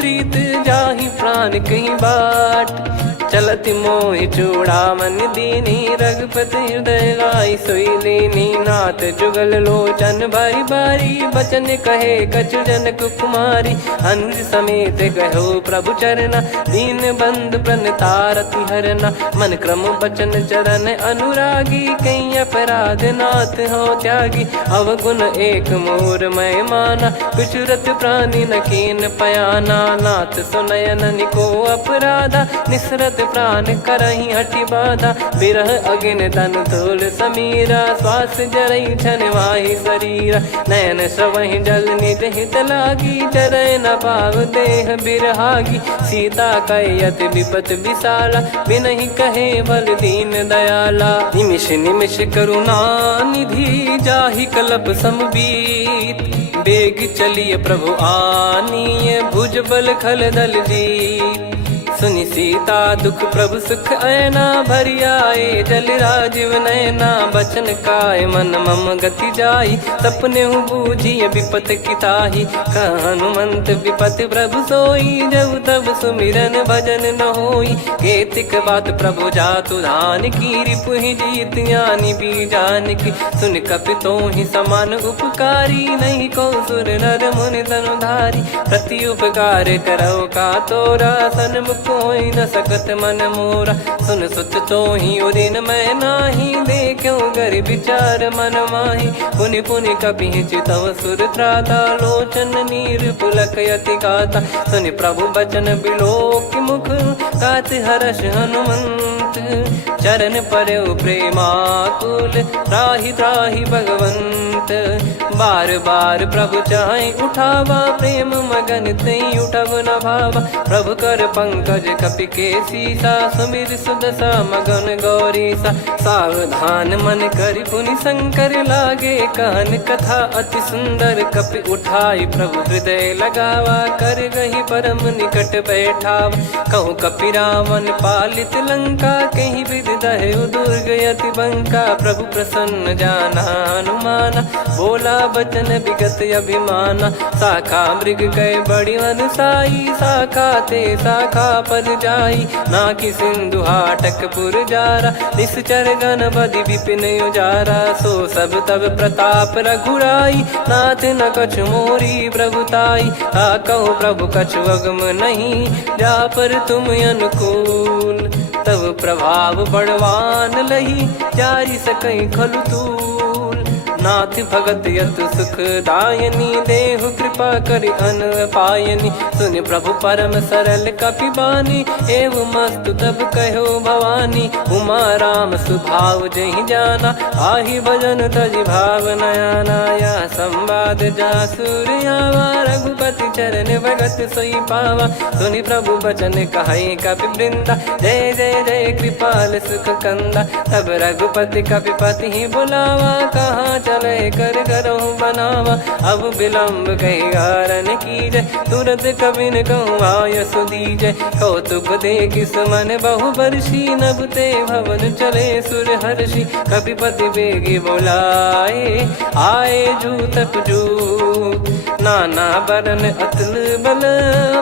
प्रीत जाहि प्राण कहीं बाट। चलत मोहि चूड़ामन दीनी रघुपति हृदय लाई सोई लीनी। नाथ जुगल लोचन बारी बारी बचन कहे कछु जनक कुमारी। हंस समेत गहो प्रभु चरना दीन बंद प्रणतारति हरना। मन क्रम बचन चरण अनुरागी कहीं अपराध नाथ हो त्यागी। अवगुण एक मोर मैं माना विचुरत प्राणी न कीन पयाना। नाथ सुनयन निको अपराधा निसरत प्राण करही हटि बाधा। बिरह अगिन तन तोल समीरा श्वास जरई छन वाहि शरीरा। नयन सवहि जल निज हित लागी चरय न पाव देह बिरहागी। सीता कयत विपत विशाला बिनहि कहे बल दीन दयाला। निमिष निमिष करुणा निधि जाहि कलप समबीत। बेग चलिए प्रभु आनीय भुज बल खल दल जीत। सुनि सीता दुख प्रभु सुख ऐना भरि आए जल राजीव नैना। बचन काय मन मम गति जाई सपने बूझी विपत किताही। हनुमंत विपत प्रभु सोई जब तब सुमिरन भजन न होई। केतिक बात प्रभु जातु धान की रिपुहि जीत ज्ञानी बीजान की। सुन कपितो ही समान उपकारी नहीं को सुर नर मुनि तनुधारी। प्रति उपकार करो का तोरा सन्मुख कोई न सकत मन मोरा। सुन सुत तो ही उदिन मैं नाही देखो गर विचार मन माही। पुनि पुनि कपि चितव सुर त्राता लोचन नीर पुलक यति गाता। सुनि प्रभु बचन बिलोक मुख गात हर्ष हनुमंत। चरण परयो प्रेमाकुल त्राहि त्राहि भगवंत। बार बार प्रभु चाहि उठावा प्रेम मगन तई उठब न भावा। प्रभु कर पंकज कपि के सीसा सुमिर सुदशा मगन गौरीसा। सावधान मन करि पुनि शंकर लागे कहन कथा अति सुंदर। कपि उठाई प्रभु हृदय लगावा कर गही परम निकट बैठावा। कहूँ कपि रावण पालित लंका कहीं विधि दहु दुर्ग यति बंका। प्रभु प्रसन्न जाना हनुमाना बोला बचन विगत अभिमाना। शाखा मृग गए बड़ी अनुसाई शाखा ते शाखा पर जाई। ना कि सिंधु हाटक पुर जारा निश्चर गण बदि विपिन उजारा। सो सब तब प्रताप रघुराई नाथ न कछु मोरी प्रभुताई। कहूँ प्रभु कछु अगम नहीं जा पर तुम अनुकूल। तब प्रभाव बड़वान लही जारी सकई खलु तूल। नाथ भगत यत सुख दायनी देहु कृपा करि अन पायनी। सुन प्रभु परम सरल कपि बानी एवं मस्तु तब कहो भवानी। उमा राम सुभाव जहि जाना आहि भजन तजि भाव नयाना। या संवाद जासुर आवा रघुपति चरण भगत सोई पावा। सुनि प्रभु बचन कहै कपि वृंदा जय जय जय कृपाल सुख कंदा। तब रघुपति कपि पति बुलावा कहाँ चले कर करहु बनावा। अब विलम्ब कही कारण कीजय तुरत कबिन कहूँ आयस दीजय। कौतुक देख सुमन बहु बरसी नभ ते भवन चले सुर हर्षि। कपिपति बेगी बोलाए आए जूतक जूत। नाना बरन अतुल बल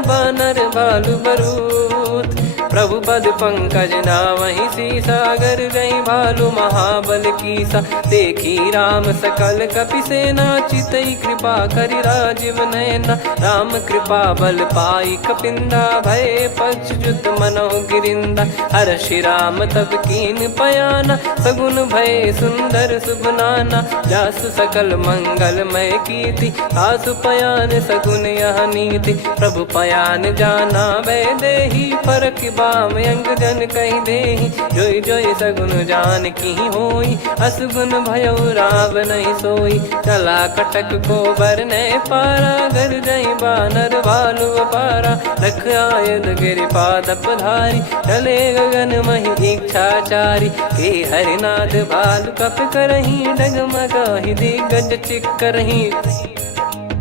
बानर बालु बरूत। प्रभु पद पंकज नावहि सीसागर गई भालु महाबल कीसा। देखी राम सकल कपि सेना चितई कृपा करि राजीव नयना। राम कृपा बल पाई कपिंदा भय पक्ष जुत मनो गिरिंदा। हर्षि राम तब कीन पयाना सगुन भय सुंदर शुभ नाना। जासु सकल मंगलमय कीर्ति आसु पयान सगुन यह नीति। प्रभु पयान जाना वै देहि फरक बाम अंग जन कहीं देहि। जोई जोई सगुन जान की होई असगुन भयो राव नहीं सोई। चला कटक को बरने पारा घर जई बानर भालु पारा। रख आयद गिरि पाद पधारी चले गगन मही इच्छाचारी। के हरिनाथ भालु कप करही डगमगाहि दिग्गज चिक्करही।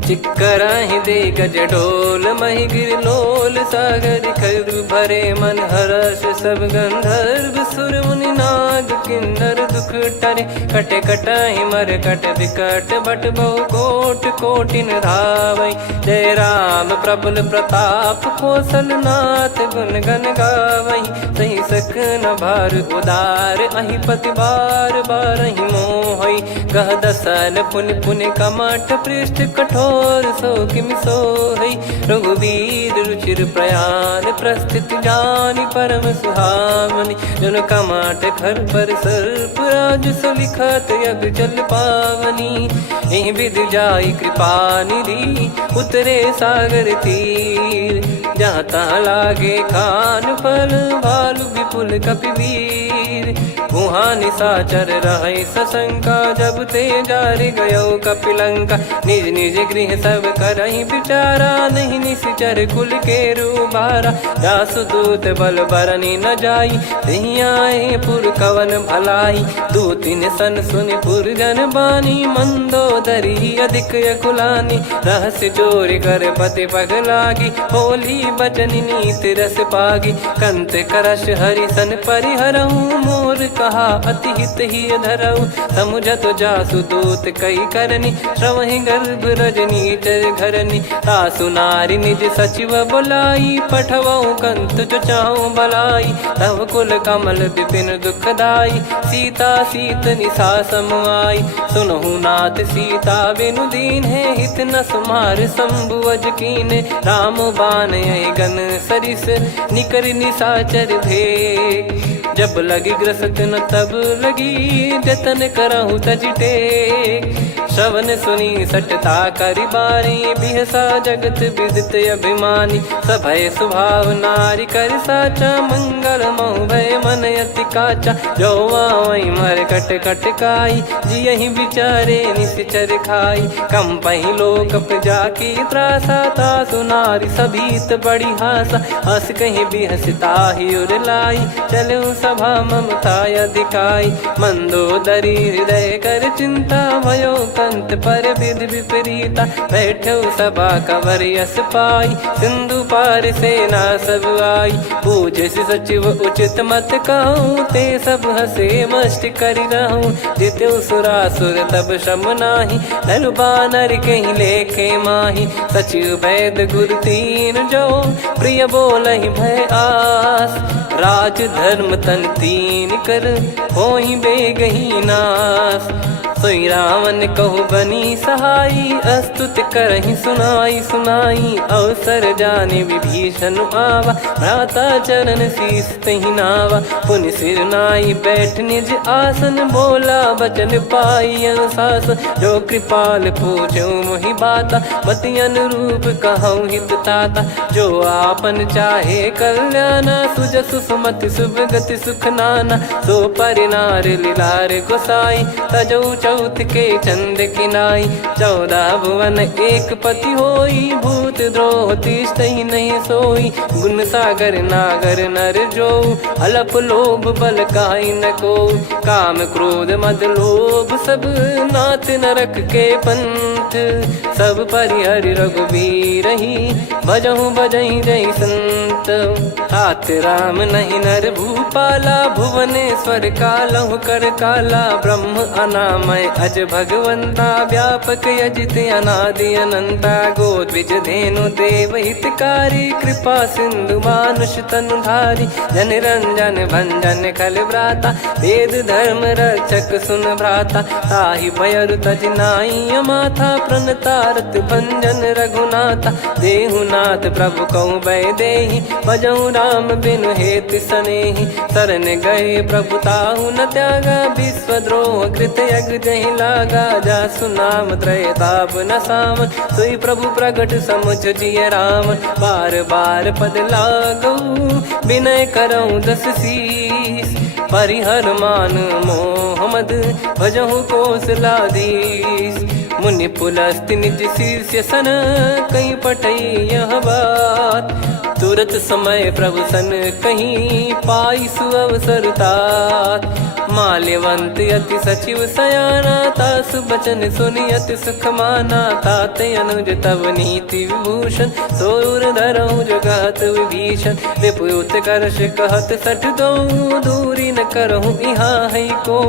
चिक्कराहि दे गज डोल महि गिर लोल सागर खर भरे मन हर्ष सब गंधर्व सुर मुनि नार। नाग किन्नर दुख टरे, कटे कटहि मर कट विकट बट बहु कोट कोटिन धावै। जय राम प्रबल प्रताप कौशलनाथ गुण गण गावै। सही सकन भार उदार अहि पति बार बारहि मोहै। गह दसन पुन पुन कमठ पृष्ठ कठोर सो किमि सोहै। रघुवीर रुचिर प्रयाण प्रस्थित जानि परम सुहावनि। जन कमठ खर पर सर्प राज सलिखत यग जल पावनी। एहि विधि जाई कृपा निधि उतरे सागर तीर। जहाँ तहाँ लागे खान फल भालु विपुल कपिवीर। वहाँ निशाचर रहै सशंका जब ते जारि गयो कपिलंका। निज निज गृह सब करहि विचारा नहीं निश्चर कुल के रूबारा। जासु दूत बल बरनि न जाई तेहि आए पुर कवन भलाई। दूतिन सन सुनि पुर जन बानी मंदोदरी अधिक यकुलानी। रहस्य चोरी कर पति पगलागी होली बचन नीति रस पागी। कंत करश हरिसन परिहरहु मोर कहा अति हित ही धरऊ। समुझत जासु दूत कई करनी श्रवहि गर्भ रजनी चर घरनी। तासु नारी निज सचिव बुलाई पठवऊ कंत जो चाहूं बलाई। तव कुल कमल विपिन दुखदाई सीता सीत निशा समाई। सुनहु नाथ सीता बिनु दीन है हित न सुमार शंभु अज कीने। राम बाण गन सरिस निकर निशाचर भेग। जब लगी ग्रसत न तब लगी जतन करहु तज टेक। श्रवण सुनी सटता करि बारी बिहसा जगत विदित अभिमानी। सभय स्वभाव नारी कर साचा मंगल मऊ भय मन अति काचा। जो आवै मर कट कट काई जियहि विचारे निश्चर खाई। कम पहि लोक जाकी त्रासा तासु नारी सभीत बड़ी हासा। हस कहीं बिहसता ही उर लाई चलऊ सभा ममता अधिकाई। मंदोदरी हृदय कर चिंता भयो कंत पर विधि विपरीता। बैठो सभा कवर यस पाई सिंधु पार सेना सब आई। पूज्य सचिव उचित मत कहूँ ते सब हसे मष्ट करि रहूँ। जित्यु सुरासुर तब श्रम नाही नर बानर कहीं लेखे माही। सचिव वैद गुरु तीन जो प्रिय बोलहि भय आस। राज धर्म तन तीन कर होई बेगही नास। सोई रावण कहु बनी सहाई अस्तुत करहि सुनाई सुनाई। अवसर जाने विभीषण आवा भ्राता चरण शीस तहि नावा। पुनि सिर नाई बैठ निज आसन बोला बचन पाई अनुशासन। जो कृपाल पूछो मोहि बाता मति अनुरूप कहूँ हित ताता। जो आपन चाहे कल्याणा सुजसु सुमति सुभगति सुख नाना। सो परिनार लीलार गोसाई तजौ चौथ के चंद किनाई। 14 भुवन एक पति होई भूत द्रोह तिष्ठहि नहीं सोई। गुण सागर नागर नर जो अलप लोभ बल काई न को। काम क्रोध मद लोभ सब नाथ नरक के पंथ। सब परिहरि रघुबीर ही भजहु भजहि जय संत। तात राम नहीं नर भूपाला भुवनेश्वर कालहु कर काला। ब्रह्म अनामय अज भगवंता व्यापक यजित अनादि अनंता। गोद्विज धेनु देव हितकारी कृपा सिंधु मानुष तनुधारी। जन रंजन भंजन खल भ्राता वेद धर्म रक्षक सुन भ्राता। ताहि भयरु तज नाई माथा प्रणतारत भंजन रघुनाथा। देहुनाथ प्रभु कहु भय देहि भजहु राम बिनु हेतु सनेहि। शरण गए प्रभु ताहु न त्यागा विश्वद्रोह कृत यज्ञ जहि लागा। जासु नाम त्रय ताप न सावन सोई प्रभु प्रगट समुझ जिय राम। बार बार पद लागऊ विनय करऊँ 10 शीस। परिहर मान मोह मद भजहु कौशलाधीश। मुनि पुलस्त्य निज शिष्य सन कहीं पठई यह बात। तुरत समय प्रभु सन कहीं पाई सुअवसर तात। माल्यवंत अति सचिव सयाना तासु बचन सुनि अति सुख माना। ताते अनुज तव नीति विभूषण सोर धरऊ जगत विभीषण। विपुत करश कहत सठ दो दूरी न करहु यहाँ है को।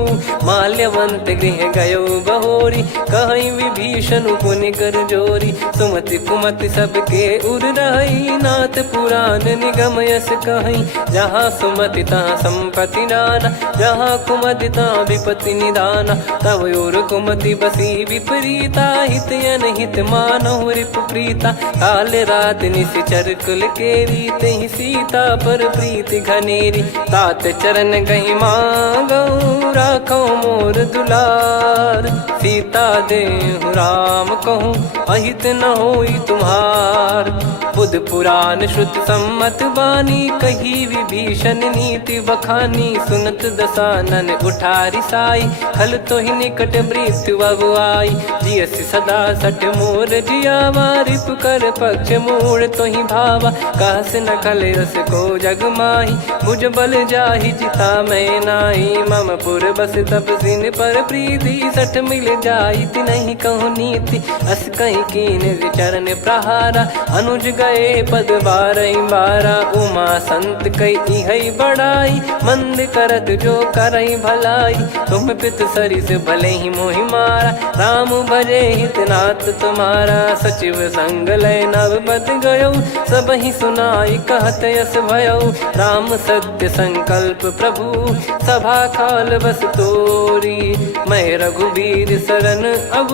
माल्यवंत गृह गयो बहोरी, कहीं विभीषण पुनि कर जोरी। सुमति कुमति सबके उर रही, नाथ पुराण निगम यस कहीं। जहाँ सुमति तहाँ संपत्ति नाना, जहाँ कुमति तहाँ विपत्ति निदाना। तब और कुमति बसी विपरीता, हित अनहित मानहु रिपु प्रीता। काल रात निश्चर कुल केरी, तहि सीता पर प्रीति घनेरी। तात चरण गही मांगऊ, राखो मोर दुलार। सीता देहु राम कहूँ, अहित न होई तुम्हार। बुध पुराण श्रुत सम्मत बानी, कही विभीषण नीति बखानी। सुनत दसानन उठारी साई, खल तो ही निकट मृत्यु अब आई। जियसि सदा सठ मोर जियावा, रिप कर पक्ष मूड़ तो ही भावा। कहस न खल रस को जग माही, मुझ बल जाहि जिता मैं नाई। मम पुर बस तपसिन पर प्रीति, सठ मिल जाई नहीं कहूँ नीति। अस कहीं कीन चरण प्रहारा, अनुज गए पद बारई बारा। उमा संत कई है बड़ाई, मंद करत जो करई भलाई। तुम पित सरिस भले ही मोहि मारा, राम भजे हित नाथ तुम्हारा। सचिव संग लय नव बद गयो, सब ही सुनाई कहत यस भयो। राम सत्य संकल्प प्रभु, सभा काल बस तोरी। मैं रघुबीर शरण अब,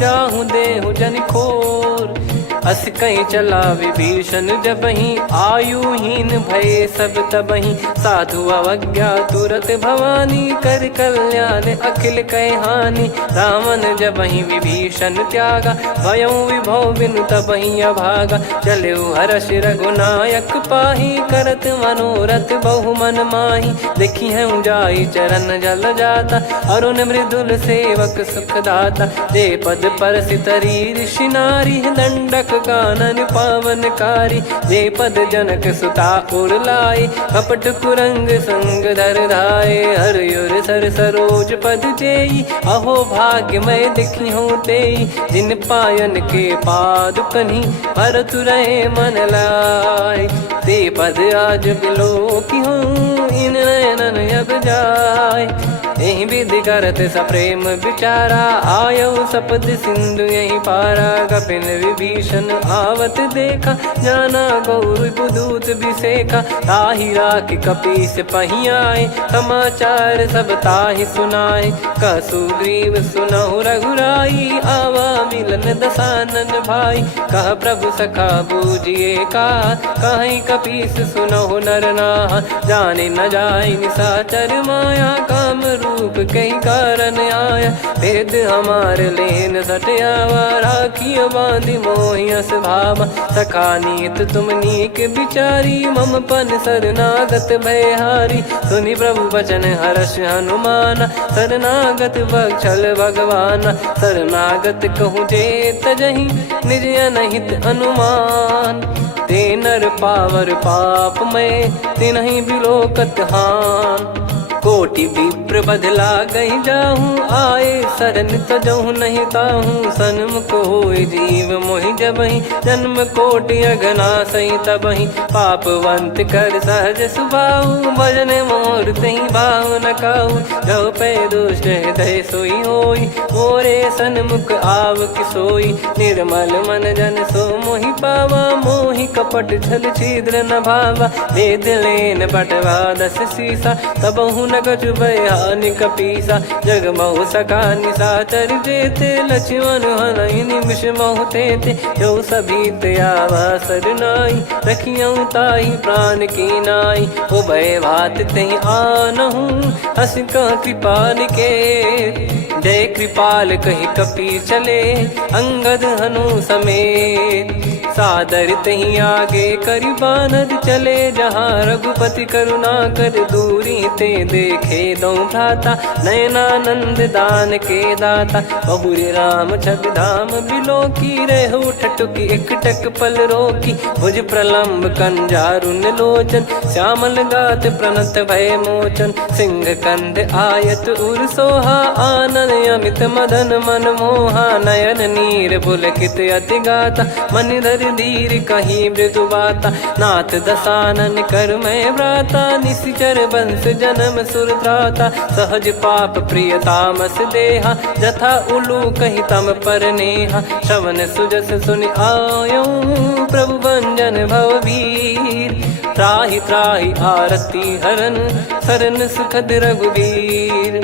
जाहूँ देहु जन खोर। अस कहीं चला विभीषण जबहि, आयुहीन भय सब तबहि। साधु अवज्ञा तुरत भवानी, कर कल्याण अखिल कह हानि। रावण जबहि विभीषण त्यागा, भयउ विभव बिनु तबहि अभागा। चलऊ हर्ष रघुनायक पाही, करत मनोरथ बहु मन माही। देखी है जाई चरण जल जाता, अरुण मृदुल सेवक सुखदाता। जे पद पर सितरी ऋषि नारी, दंडक कानन पावनकारी। जे पद जनक सुता उर लाए, कपट कुरंग संग धर धाये। हरियुर सर सरोज पद जेई, अहो भाग्य मैं दिखी हूँ तेई। जिन पायन के पाद कन्ही, भरत रहे मन लाए। ते पद आज बिलो की हूँ, इन नयनन अब जाय। यही विधि करत सप्रेम विचारा, आयऊ सपद सिंधु यही पारा। कपिन विभीषण आवत देखा, जाना गौर बुदूत बिसेखा। ताहि राख कपीस पही आए, समाचार सब ताहि सुनाए। कह सुग्रीव सुनहु रघुराई, आवा मिलन दसानन भाई। कह प्रभु सखा बूझिए का, कहीं कपीस सुनहु नर नाहा। जाने न जाय निशाचर माया, काम रूप कई कारण आया। भेद हमार लेन सटयावा, राखियो बांधि मोहियस भावा। सखा नीत तुम नीक बिचारी, मम पन शरणागत भयहारी। सुनि प्रभु वचन हर्ष हनुमाना, शरणागत बक्षल भगवाना। शरणागत कहूँ जे तजहि, निज अनहित अनुमान। ते नर पावर पाप में, तिन्हि बिलोकत हान। कोटि विप्र बदला गई जाहूँ, आए शरण तजहु नहीं ताहूँ। सन्मुख होय जीव मोहि जबहि, जन्म कोटि अगना सही तबहि। पापवंत कर सहज सुभाऊ, भजन मोर तहि भाव न काहू। जो पै दुष्ट हृदय सोई होई, मोरे सन्मुख आव किसोई। निर्मल मन जन सो मोहि पावा, मोहि कपट छल छिद्र न भावा। वेद लेन बटवा दस सीसा, तबहु न कछु भयानि कपीसा। जग महु सखा निशाचर जेते, लक्ष्मण हनहि निमिष महु तेते। जो सभी त्यावा सरनाई, रखियऊ ताहि प्राण की नाई। उभय भात तहि आनहु, हस कह कृपाल के। जय कृपाल कहि कपी चले, अंगद हनु समेत। सादर तही आगे करि बानर चले, जहाँ रघुपति करुणा कर दूरी ते देखे दो भ्राता। नयनानंद दान के दाता, बहुरी राम छग धाम बिलो की। रेहु ठटुकी एकटक पल रोकी, भुज प्रलम्ब कंजारुन लोचन। श्यामल गात प्रणत भय मोचन, सिंह कंध आयत उर सोहा। आनन अमित मदन मन मोहा, नयन नीर पुलकित अति गाता। मनिधर कर धीर कहीं मृदु बाता, नाथ दसानन कर मैं व्राता, निशिचर बंस जन्म सुर त्राता, सहज पाप प्रिय तामस देहा, जथा उलू कही तम पर नेहा, श्रवण सुजस सुनि आयो प्रभु भंजन भववीर, त्राहि त्राहि आरती हरन सरन सुखद रघुवीर,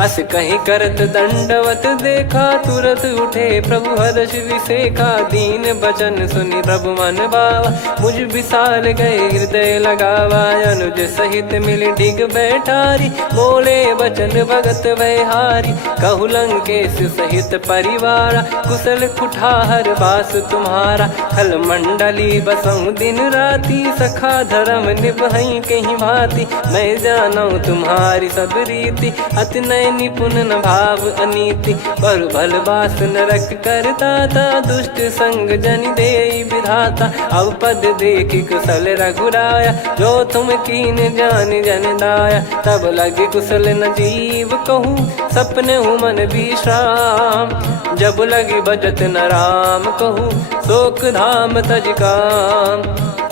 अस कहीं करत दंडवत देखा, तुरत उठे प्रभु हर्ष विसेखा, दीन बचन सुनि प्रभु मन भावा, मुझ विशाल गए हृदय लगावा, अनुज सहित मिल डिग बैठारी, बोले बचन भगत वैहारी, कहु लंकेश सहित परिवारा, कुशल कुठार बास तुम्हारा, खल मंडली बसऊं दिन राती, सखा धर्म निभई कहीं भांति, मैं जानू तुम्हारी सब रीति, अति नय निपुण न भाव अनीति, पर भल बास नरक करता था, दुष्ट संग जन दे विधाता, अब पद देखी कुशल रघुराया, जो तुम कीन जान जन दाया, तब लगे कुशल न जीव कहूँ, सपने हूँ मन विश्राम, जब लगी बजत न राम कहूँ, शोक धाम तज काम,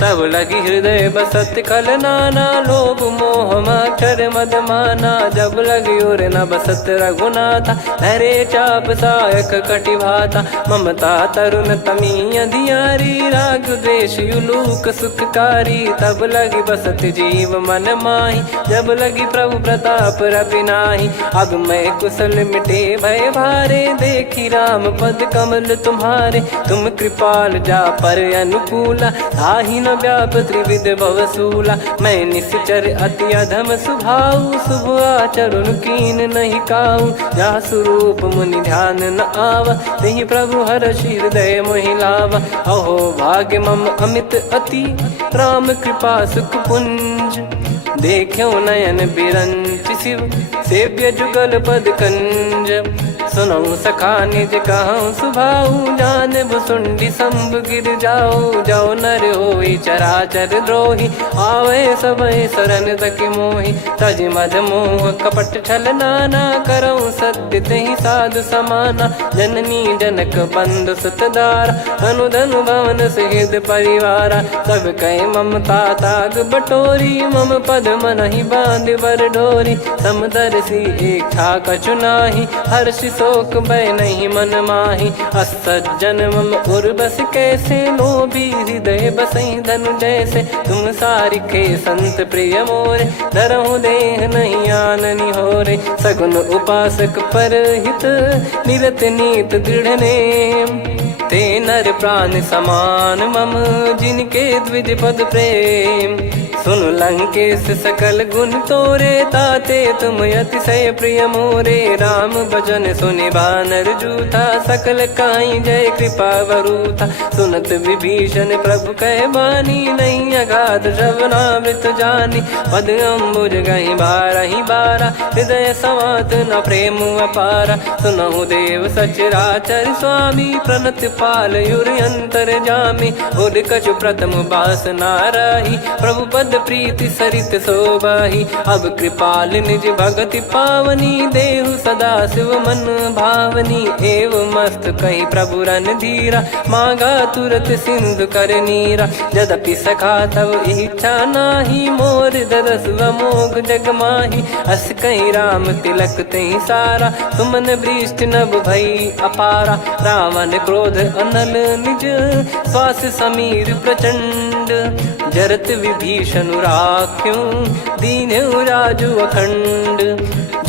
तब लगी हृदय बसत खल नाना, लोभ मोह मक्षर मद माना, जब लगी और न बसत रघुनाथा, धरे चाप सायक कटि भाता, ममता तरुण तमी अधियारी, राग द्वेष युलूक सुखकारी, तब लगी बसत जीव मन माही, जब लगी प्रभु प्रताप रवि नाही, अब मैं कुशल मिटे भय भारे, देखी राम पद कमल तुम्हारे, तुम कृपाल जा पर अनुकूला, ताहि न व्याप त्रिविध भवसूला, मैं निश्चर अति अधम सुभाऊ, शुभ आचरण कीन नहीं काऊ, जा स्वरूप मुनि ध्यान न आवा, तेहि प्रभु हर्ष हृदय मोहि लावा, अहो भाग्य मम अमित अति, राम कृपा सुख पुंज, देखो नयन बिरंच शिव, सेव्य जुगल पद कंज, सुनऊ सखा निज कहूँ सुभाऊ, जान भुसुंडी संभ गिर जाओ, जाओ नर होई चराचर द्रोही, आवे सबय शरण तक मोहि, तज मद मोह कपट छल नाना, करऊँ सत्य तेहि साधु समाना, जननी जनक बंधु सुतदारा, अनु धनु भवन सहित परिवारा, सब कहे ममता ताग बटोरी, मम पद मनहि बांध बर डोरी, समदर्शी इच्छा कछु नाही, हर्ष शोक भय नहीं मन माही, असज्जन मम उर्वश कैसे, लोभी हृदय बसई धनु जैसे, तुम सारिखे संत प्रिय मोरे, धरहु देह नहीं आननि होरे, सगुन उपासक पर हित, निरत नीत दृढ़ नेम, ते नर प्राण समान मम, जिनके द्विज पद प्रेम, सुन लंकेश सकल गुण तोरे, ताते तुम अतिशय प्रिय मोरे, राम भजन सुनि बानर जूथा, सकल काई जय कृपा वरूथा, सुनत विभीषण प्रभु कह बानी, नहीं अगाध श्रवणामृत जानी, पद अम्बुज गहि बारहि बारा, हृदय समात न प्रेम अपारा, सुनहु देव सचराचर स्वामी, प्रणत पाल युर अंतर जामी, उद कछु प्रथम बास नाराही, प्रभु पद प्रीति सरित शोभाही, अब कृपाल निज भगति पावनी, देहु सदा शिव मन भावनी, एव मस्त कही प्रभु रन धीरा, मांगा तुरत सिंधु कर नीरा, यद्यपि सखा तब इच्छा नाही, मोर दरस अमोघ जग माही, अस कहीं राम तिलक तहि सारा, सुमन वृष्ट नभ भई अपारा, रावण क्रोध अनल निज, श्वास समीर प्रचंड, जरत विभीषण राख्यों, दीन्हु राजु अखंड,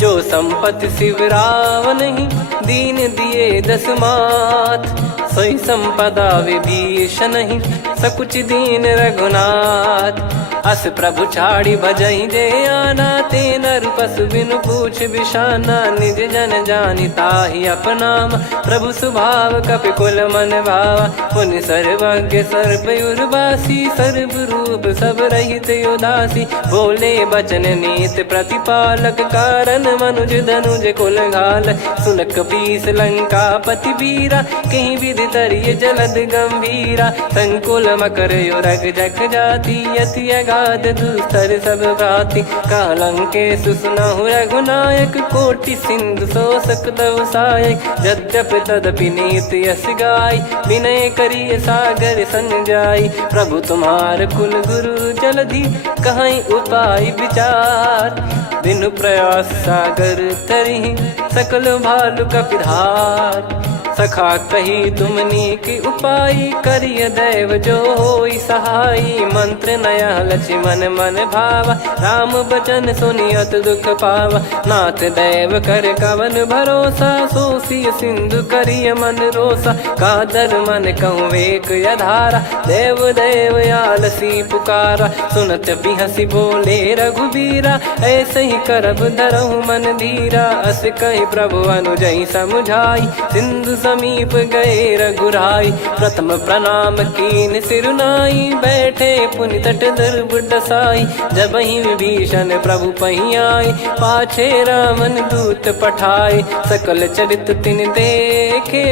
जो संपत्ति शिव रावण ही, दीन दिए दस मात, सोई संपदा विभीषण ही, सकुच दीन रघुनाथ, अस प्रभु छाड़ी भजई जे आना, ते नर पशु बिनु पूछ बिशाना, निज जन जानि ताहि अपनाम, प्रभु स्वभाव कपि कुल मन भावा, मुनि सर्वज्ञ सर्वयुर्वासी, सर्व रूप सब रहित उदासी, बोले बचन नीत प्रतिपालक, कारण मनुज धनुज कुल घाल, सुन कपीस लंका पति वीरा, कहीं विधि तरिय जलद गंभीरा, संकुल मकर युरग जख जाति, यति गाद दुस्तर सब भांति कालंके सुसुनाहु रघुनायक कोटि सिंधु शोषक तव सहायक यद्यपि तदपि नीत यस गाय विनय करिय सागर सन जाई प्रभु तुम्हार कुल गुरु जलधि कहीं उपाय विचार बिनु प्रयास सागर तरिहि सकल भालु कपिधार सखा कही तुमनी की उपाय करिय दैव जो होई सहाई मंत्र नया लक्ष्मण मन भावा राम बचन सुनियत दुख पावा नाथ दैव कर कवन भरोसा सोसिय सिंधु करिय मन रोसा कादर मन कहूँ वेक यधारा देव देव आलसी पुकारा सुनत बिहसी बोले रघुबीरा ऐसे ही करब धरहु मन धीरा अस कही प्रभु अनुजई समुझाई सिंधु समीप गए रघुराई प्रथम प्रणाम कीन सिरुनाई बैठे पुनि तट दर्भ डसाई जब ही विभीषण प्रभु पही आए पाछे रामन दूत पठाए सकल चरित तिन देखे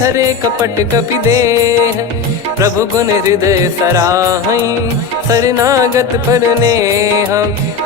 धरे कपट कपि देह प्रभु गुण हृदय सराहई शरणागत पर नेह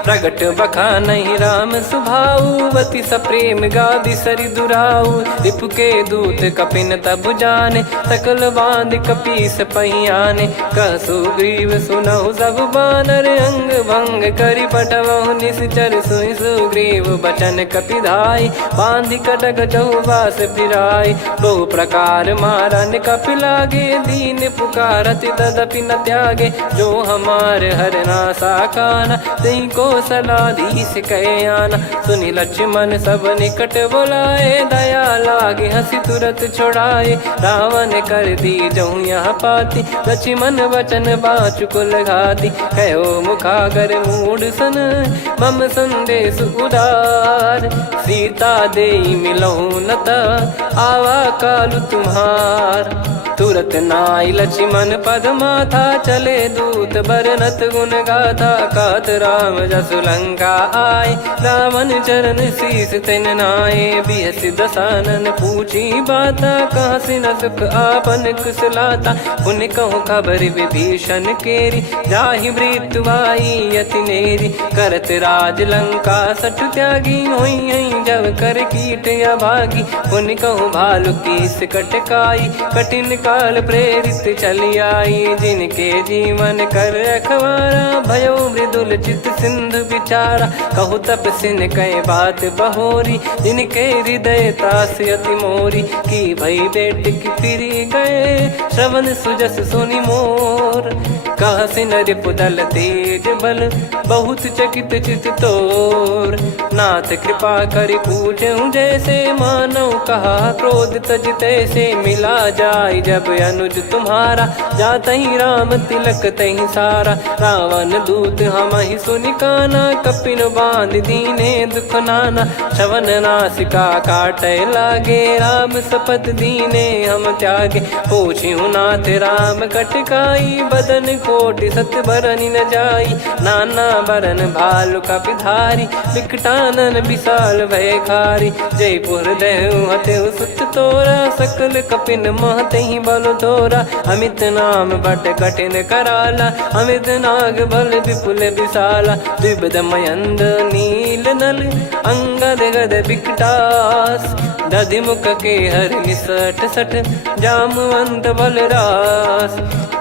प्रगट बखानहि राम सुभाऊ वति सप्रेम गादि सरि दुराऊ रिपु के दूत कपिन तब जाने सकल बांध कपीस पहियाने कह सुग्रीव सुनहु सब बानर अंग भंग करि पटवहु निश्चर सुनि सुग्रीव बचन कपिधाई बांधि कटक चहुबास फिराई बहु प्रकार मारन कपि लागे दीन पुकारति तदपि न त्यागे जो हमार हरना साकाना तई को सलाधीश कहे आना सुनि लक्ष्मण सब निकट बुलाए दया लागे हंसी तुरत छोड़ाए रावण कर दी जहूँ यहाँ पाती लक्ष्मण वचन बाचु कुल घाती कहो मुखागर मूड सन मम संदेश उदार सीता देई मिलहु नता आवा कालु तुम्हार तुरत नाई लक्ष्मण पद माथा चले दूत बरनत गुण गाथा कात राम जसु लंका आए रावण चरण शीस तिन नाये बिहसि दसानन पूछी बाता कहाँ से न सुख आपन कुशलाता पुन कहूँ खबर विभीषण केरी जाहि मृत्यु आई यति नेरी करत राज लंका सठ त्यागी होई जब कर कीट अभागी पुन कहूँ भालु कीस कटकाई कठिन काल प्रेरित चली आई जिनके जीवन कर रखवारा भयो मृदुल चित सिंधु विचारा कहु तप सिन कई बात बहोरी जिनके हृदय तास अति मोरी की भई बेट की फिरी गए श्रवण सुजस सुनि मोर कह सिन रिपुदल तेज बल बहुत चकित चित तोर नाथ कृपा करि पूछूं जैसे मानव कहा क्रोध तज तैसे मिला जाय जब अनुज तुम्हारा जात ही राम तिलक तही सारा रावण दूत हम ही सुनि काना कपिन बांध दीने दुख नाना श्रवण नासिका काटे लागे राम सपत दीने हम त्यागे पूछ्यू नाथ राम कटकाई बदन कोटि सत बरनि न जाई नाना बरन भालु कपिधारी विकटानन विशाल भय खारी जयपुर देहु हतेउ सुत तोरा सकल कपिन महतहि बल तोरा अमित नाम बट कठिन कराला अमित नाग बल विपुल विशाला द्विपद मयंद नील नल अंगद गद विकटास दधि मुख के हर निसठ सठ जामवंत बलरास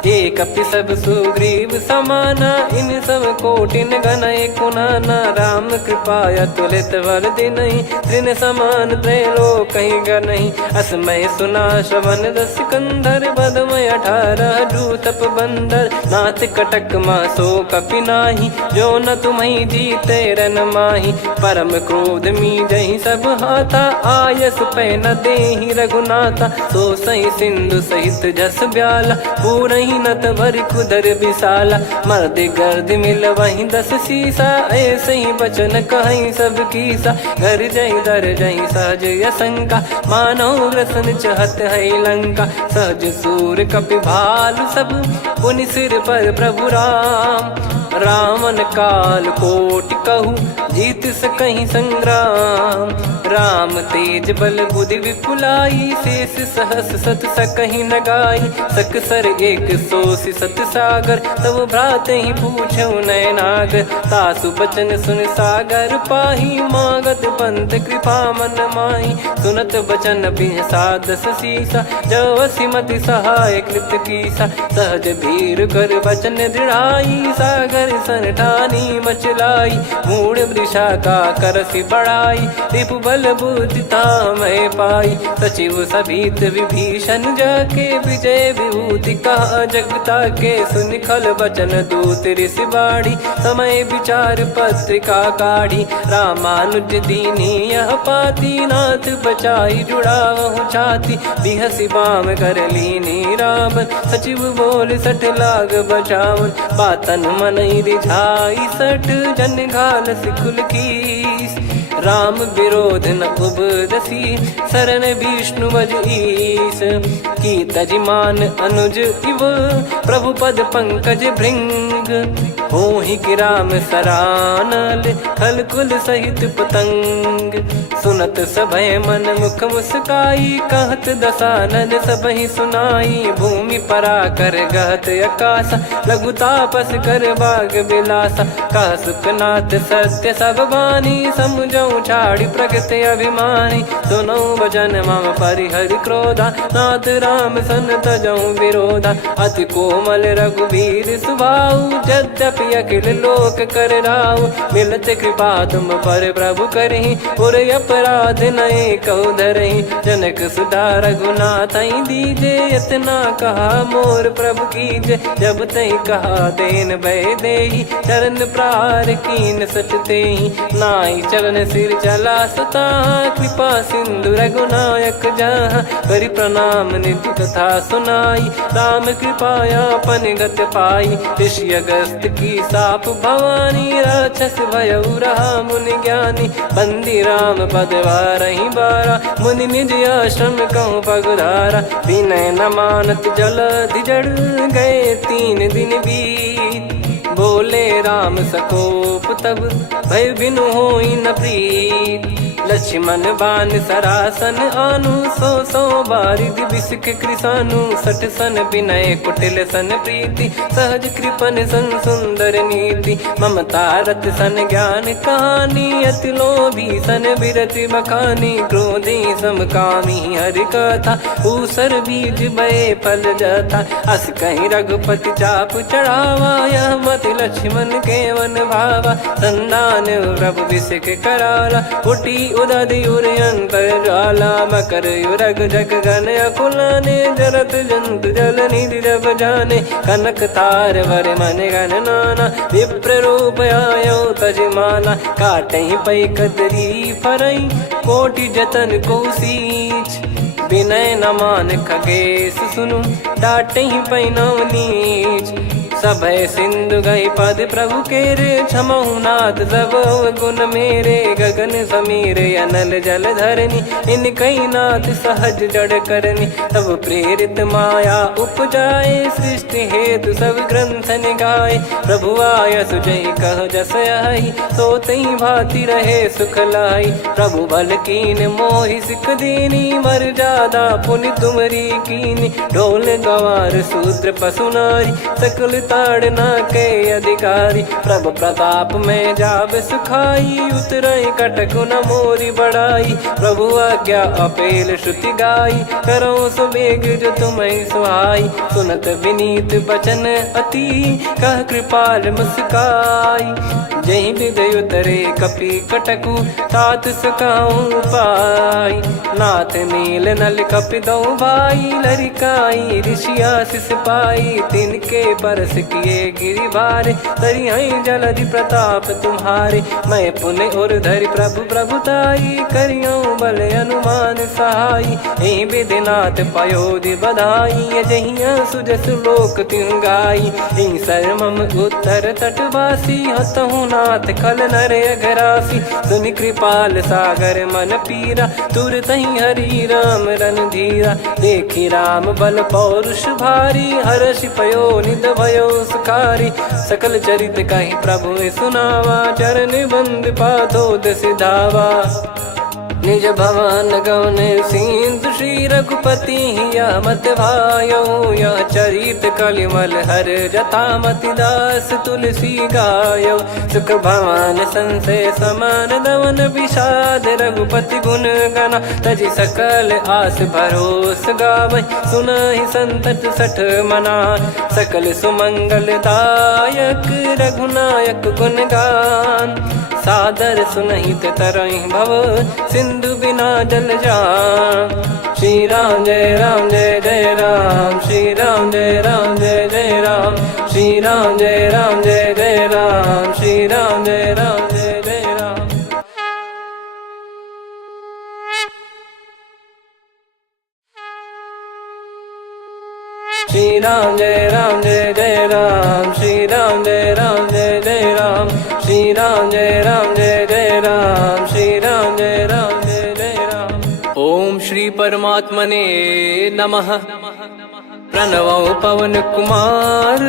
एक अपि सब सुग्रीव समाना इन सब कोटिन गनय कुनाना राम कृपा अतुलित बल दिनहि त्रिन समान त्रैलोक कहीं गनहि असमय सुना श्रवण दस कंधर बदमय 18 जूतप बंदर नाथ कटक मासो कपि नाही जो न तुम्हि जीते रन माही परम क्रोध मी जहि सब हाथा आयस पै न देहि रघुनाथा सो सही सिंधु सहित जस ब्याला पूरहि नत भरि कुदर विशाला मर्द गर्द मिल वहीं 10 सीसा ऐसे ही बचन कहीं सब कीसा घर जहि दर जहि सहज यसंका मानव रसन चहत है लंका सहज सूर कपि भालु सब पुनि सिर पर प्रभु राम रावण काल कोटि कहु जीत सकहीं संग्राम। राम तेज बल बुद्धि विपुलाई, शेष सहस सत सकहीं न गाई। सकसर एक सोसी सत सागर, तब भ्रात ही पूछो नयनागर। तासु बचन सुन सागर पाही, मागत पंथ कृपा मन माही। सुनत बचन बिहसादस सीसा, जव सिमति सहाय कृत कीसा। सहज भीर कर बचन दृढ़ाई, सागर सन ठानी मचलाई। मूढ़ वृषा का करसि बढ़ाई, रिपु बल बुद्धि तामय पाई। सचिव सभीत विभीषण जाके, विजय विभूति कहा जगता के। सुनि खल बचन दूत ऋषि बाड़ी, समय विचार पत्रिका काढ़ी। रामानुज दीनी यह पाती, नाथ बचाई जुड़ावहु छाती। बिहसि बाम कर लीनी रावण, सचिव बोल सठ लाग बचावन। बातन मनई रिझाई सठ, जन घाल सिकुल कीस। राम विरोध न उपदसी, शरण विष्णु बज ईस। की तजिमान अनुज इव, प्रभु पद पंकज भृंग। होहि कि राम सरानल, खल कुल सहित पतंग। सुनत सभय मन मुख मुस्काई, कहत दसानन सबहि सुनाई। भूमि परा कर गहत आकाशा, लघु तापस कर बाग बिलासा। कह सुखनाथ सत्य सब बानी, समुझौ छाड़ी प्रगति अभिमानी। सुनो भजन मम परिहरि क्रोधा, नाथ राम सन तजौ विरोधा। अति कोमल रघुवीर सुभाऊ, यद्यपि अखिल लोक कर राऊ। मिलत कृपा तुम पर प्रभु करहि, पुर अपराध नए कौ धरहि। जनक सुधा रघुनाथ दीजे, इतना कहा मोर प्रभु कीजे। जब तई कहा देन भय देहि, चरण प्रार कीन सट तेहि। नाई चरण सिर चला सता, कृपा सिंधु रघुनायक जहाँ। करि प्रणाम निधि कथा सुनाई, राम कृपाया पन गत पाई। ऋषि अगस्त की साप भवानी, राक्षस भयउ रहा मुनि ज्ञानी। बंदी राम पद वारहि बारा, मुनि निज आश्रम कहूँ पगुधारा। विनय न मानत जलधि जड़, गए 3 दिन बीत। बोले राम सकोप तब, भय बिनु होई न प्रीत। लक्ष्मण बान सरासन आनु, 100 बारिधि बिसक कृसानु। 60 सन विनय कुटिल सन प्रीति, सहज कृपन सन सुंदर नीति। ममता रत सन ज्ञान कहानी, अति लोभी सन बिरति बखानी। क्रोधी समकामी हरि कथा, ऊसर बीज बये फल जथा। अस कहीं रघुपति चाप चढ़ावा, यह मत लक्ष्मण के वन भावा। संदान प्रभु बिसक कराला, उठी उदधि उर अंतर ज्वाला। मकर युरग जग गण अकुलाने, जरत जंतु जल निधि जब जाने। कनक तार वर मन गण नाना, विप्र रूप आयो तजमाना। काटहि पै कदरी फरई, कोटि जतन को सींच। विनय न मान खगेश सुनु, डांटहि पै नव नीच। सभय सिंधु गई पद प्रभु केरे, क्षमहु नाथ सब गुण मेरे। गगन समीरे अनल जल धरनी, इन कई नाथ सहज जड़ करनी। तब प्रेरित माया उपजाए, सृष्टि हेतु सब ग्रंथ निगाए। प्रभु आय सुजई कह जस आई, सोतई भांति रहे सुख लाई। प्रभु बल कीन मोहि सिख दीनी, मर्यादा पुनि तुमरी कीनी। ढोल गवार शूद्र पशु नारी, सकल ताड़ना के अधिकारी। प्रभु प्रताप में जाब सुखाई, उतरई कटक न मोरी बढ़ाई। प्रभु आज्ञा अपेल श्रुति गाई, करो सुबेग जो तुम्हें सुहाई। सुनत विनीत बचन अति, कह कृपाल मुस्काई। जहि हृदय उतरे कपि कटकु, तात सकाऊं पाई। नाथ नील नल कपि दो भाई, लरिकाई ऋषि आशीष पाई। तिनके परस किए गिरि भारे, तरिहै जलधि प्रताप तुम्हारे। मैं पुन और धरि प्रभु प्रभुताई, करियौ बल अनुमान सहाई। एहि विधिनाथ पयोधि बधाई, जहिया सुजस लोक तिहुँ गाई। एहि सरमम उत्तर तटवासी, हतहु रघुनाथ खल नर अघरासी, सुनि कृपाल सागर मन पीरा, तुरतहि हरि राम रणधीरा। देखि राम बल पौरुष भारी, हर्षि पयो निध भयो सुखारी। सकल चरित कहि प्रभु सुनावा, चरण बंद पादोद सिधावा। निज भवन गौन सिंधु श्री रघुपति हिया मत भायो, यह चरित कलिमल हर जथा मति दास तुलसी गायो। सुख भवन संशय समान दवन विषाद, रघुपति गुण गना तजि सकल आस भरोस गावै। सुनहि संतत सठ मना, सकल सुमंगल दायक रघुनायक गुण गान। सादर सुनहित तरहि भव, सिंधु बिना जल जान। श्री राम जय जय राम, श्री राम जय जय राम, श्री राम जय जय राम, श्री राम जय जय राम। श्री राम जय जय राम, श्री राम जय जय राम, श्री राम जय जय राम, श्री राम जय जय राम। ओम श्री परमात्मने नमः। प्रणवो पवन कुमार,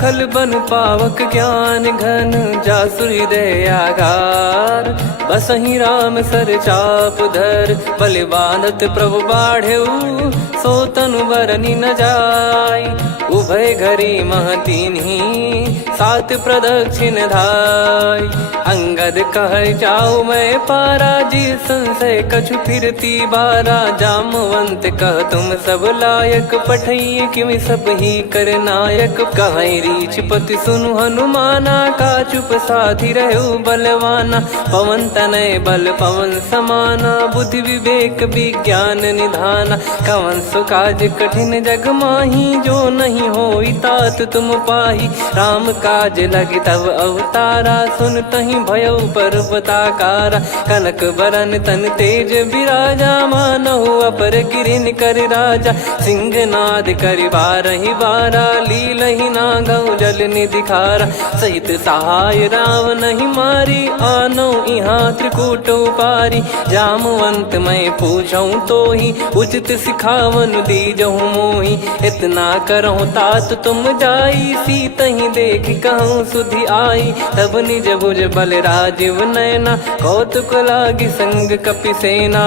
खल बन पावक ज्ञान घन, जासु हृदय आगार। बसहि राम सर चाप धर, बलि बांधत प्रभु बाढ़ऊ, सो तनु बरनि न जाय। उभय घरी महतीन्ही, सात प्रदक्षिण धाय। अंगद कह जाऊ मैं पारा, जी संशय कछु फिरती बारा। जामवंत कह तुम सब लायक, पठई किमि सब ही कर नायक। कहै रीछ पति सुनु हनुमाना, का चुप साधि रहु बलवाना। पवन तनय बल पवन समाना, बुद्धि विवेक विज्ञान निधाना। कवन सो काज कठिन जग माही, जो नहीं होई तात तुम पाही। राम काज लगी तब अवतारा, सुन तहि भयउ पर्वताकारा। कनक बरन तन तेज बिराजा, मानहु अपर गिरिन कर राजा। सिंहनाद करि बारहि बारा, लीलहि नागौ जल निधि खारा। सहित सहाय राम नहीं मारी, आनो इहाँ त्रिकूट उपारी। जामवंत मैं पूछऊँ तोहि, उचित सिखावन दीजहु मोहि। इतना करहु तात तुम जाई, सीतहि देख कहूँ सुधि आई। तब निज भुज बल राजीव नयना, कौतुक लागी संग कपिसेना।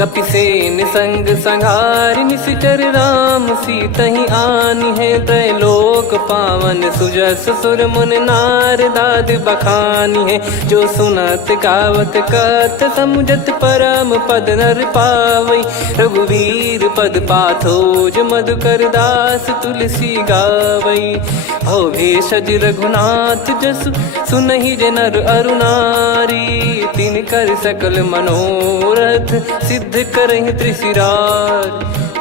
कपिसेन संग संघारि निशिचर राम, सीतहि आनि है त्रैलोक पावन। सुजस सुर मुन नार दाद बखानी है, जो सुनत गावत कथ समुझत परम पद नर पावै। रघुवीर पद पाथोज मधुकर दास तुलसी गावै। भव भेषज रघुनाथ जसु, सुनहि जे नर अरु नारी। तिन कर सकल मनोरथ, सिद्ध करहि त्रिशिरार।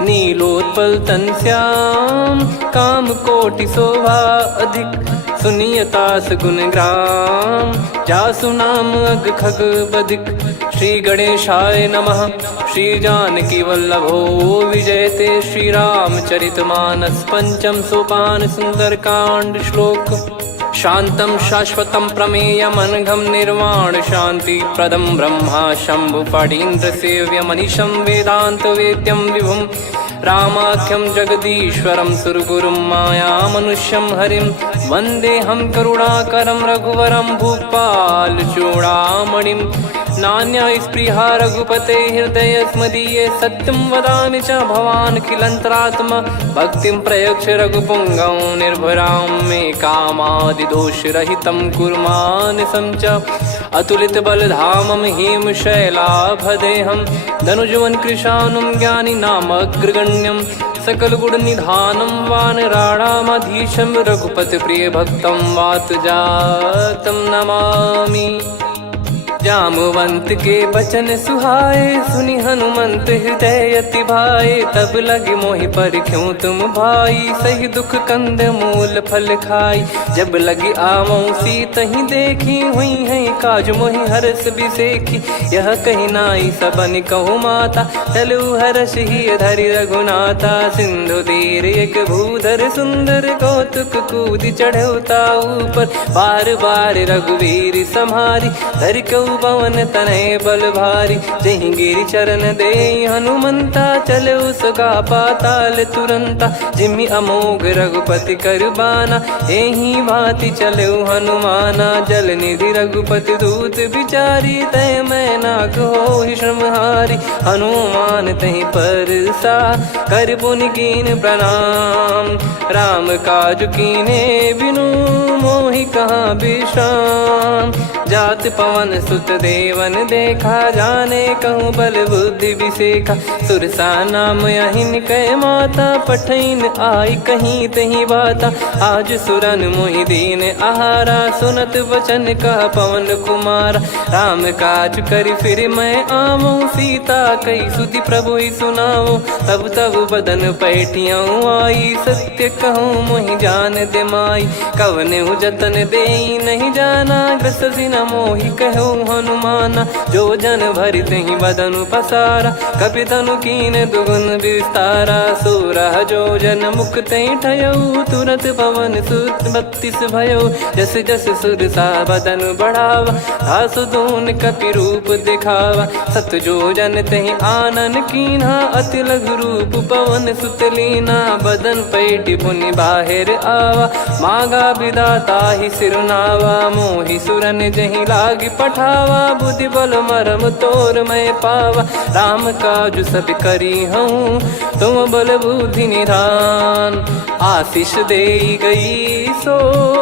नीलोत्पल तन श्याम, काम कोटि शोभा अधिक। सुनियतास गुण ग्राम, जासु नाम अग खग बधिक। श्री गणेशाय नमः। श्री जानकी वल्लभो विजयते, श्री रामचरित मानस पंचम सोपान सुंदरकांड श्लोक। शांतं शाश्वतं प्रमेयमनघं निर्वाण शांति प्रदं ब्रह्मा शंभु फणीन्द्र सेव्य मनीषं वेदांत वेद्यं विभुं। रामाख्यं जगदीश्वरं सुरगुरुं माया मनुष्यं हरिं। वन्देऽहं करुणाकरं रघुवरं भूपाल चूडामणिं। नान्या स्पृहा रघुपते हृदय स्मदीये, सत्यं वदामि च भवान् खिलन्तरात्मा। भक्तिं प्रयच्छ रघुपुङ्गं निर्भरां मे कामादिदोषरहितं कुर्मानसं च। अतुलित बलधामं हेमशैलाभदेहं, धनुजवन कृशानुं ज्ञानिनामग्रगण्यं। सकल गुण निधानं वानराणामधीशं, रघुपति प्रिय भक्तं वातजातं नमामि। जामवंत के बचन सुहाए, सुनि हनुमंत हृदय अति भाए। तब लगे मोहि पर क्यों तुम भाई, सही दुख कंद मूल फल खाई। जब लगी आवऊं सीत ही देखी, हुई है काज मोहि हरस बिसेखी। यह कही नाई सबन कहु माता, चलू हरष ही धरि रघुनाथा। सिंधु तीर एक भूधर सुंदर, कौतुक कूद चढ़ौता ऊपर। बार बार रघुवीर सम्हारी, धरि कहु पवन तनय बल भारी। जहि गिरि चरण दे हनुमंता, चलो सगा पाताल तुरंता। जिमि अमोघ रघुपति कर बाना, एहि भांति चलो हनुमाना। जल निधि रघुपति दूत बिचारी, तय मैं नाग होहि श्रमहारी। हनुमान तहि परसा, कर पुनि कीन प्रणाम। राम काज कीने बिनु, मोहि कहाँ विश्राम। जात पवन सुत देवन देखा, जाने कहूँ बल बुद्धि विसेखा। सुरसा नाम अहिन कै माता, पठैन आई कहीं तहीं बाता। आज सुरन मोहि दीन आहारा, सुनत वचन कह पवन कुमारा। राम काज करि फिर मैं आवऊं, सीता कई सुधि प्रभु ही सुनाओ। तब तब बदन पैठियाँ आई, सत्य कहूँ मोहि जान दे माई। कवने जतन देई नहीं जाना, ग्रसि न मोहि कहूँ हनुमाना। जो जन भरि तहि बदनु पसारा, कपि तनु कीन दुगुन विस्तारा। सोरह जो जन मुख तहि ठयऊ, तुरत पवन सुत 32 भयऊ। जस जस सुरसा बदन बढ़ावा, आसु दून कपि रूप दिखावा। सत जो जन तहि आनन कीन्हा, अति लघु रूप पवन सुत लीना। बदन पैठि पुनि बाहिर आवा, मांगा विधाता ही सिरुनावा। मोहि सुरन जहि लागी पठावा, बुद्धि बल मरम तोर मैं पावा। राम काज सब करी हूँ, तुम बल बुद्धि निधान। आशीष देई गई सो,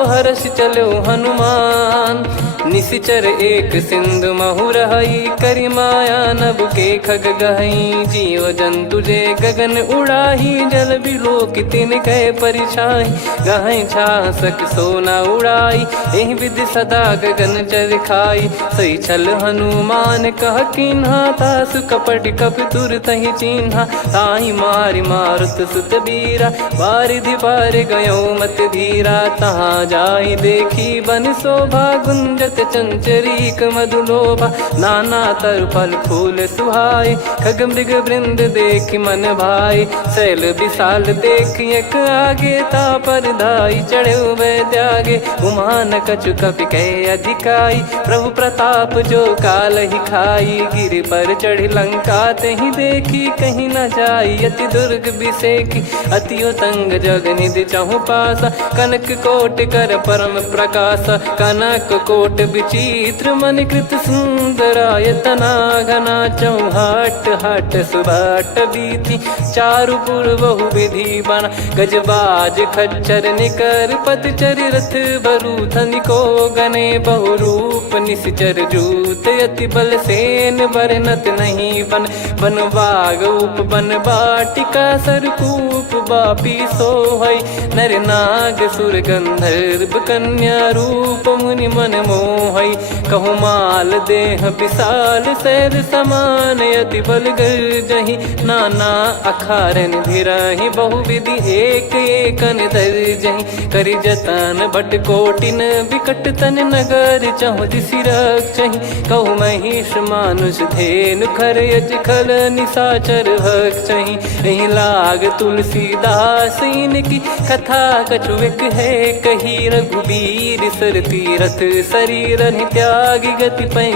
हर्ष चलो हनुमान। निशिचर एक सिंधु महु रहई, करि माया नभ के खग गहई। जीव जंतु जे गगन उड़ाही, जल बिलोक तिन कह परिछाई। गहई छासक सोना उड़ाई, एहि विधि सदा गगन चर खाई। सही छल हनुमान कह कीन्हा, तासु कपट कपि तुर तहि चिन्हा। ताहि मारि मारुत सुत बीरा, बारिधि पार गयो मत धीरा। तहाँ जाई देखी बन शोभा, गुंजत चंचरीक मधुलोभा। नाना तरु फल फूल सुहाए, खग मृग वृंद देख मन भाई। शैल विशाल देख एक आगे, तापर धाई चढ़े वै त्यागे। उमान कछु कपि कह अधिकाई, प्रभु प्रताप जो काल ही खाई। गिर पर चढ़ी लंका तहि देखी, कहीं न जाई अति दुर्ग बिसेखी। अति उतंग जग निधि चहु पासा, कनक कोट कर परम प्रकाशा। कनक कोट विचित्र मन कृत सुंदरायतना। घना चौहाट हाट सुबाट बीथी, चारु पुर बहु विधि बना। गजबाज खच्चर निकर पतचर, रथ बरु धनिको गने। बहु रूप निश्चर जूत, अति बल सेन बरनत नहीं बन। बन बाग उप बन बाटिका, सरकूप बापी सोहई। नर नाग सुर गंधर्व कन्या, रूप मुनि मन मोहई। कहु माल देह विशाल, शैल समान अति बल गर्जहि। नाना अखारन भिराहि, बहु विधि एक एकन दर्जहि। करि जतन भट कोटिन, विकट तन नगर चहु दिसि रक्षहि। कहु महिष मानुष धेनु, खर यज खल निशाचर भक्षहि। एहि लाग तुलसीदास इनकी, कथा कछु एक है कही। रघुबीर सर तीरथ शरीर, त्यागी गति पै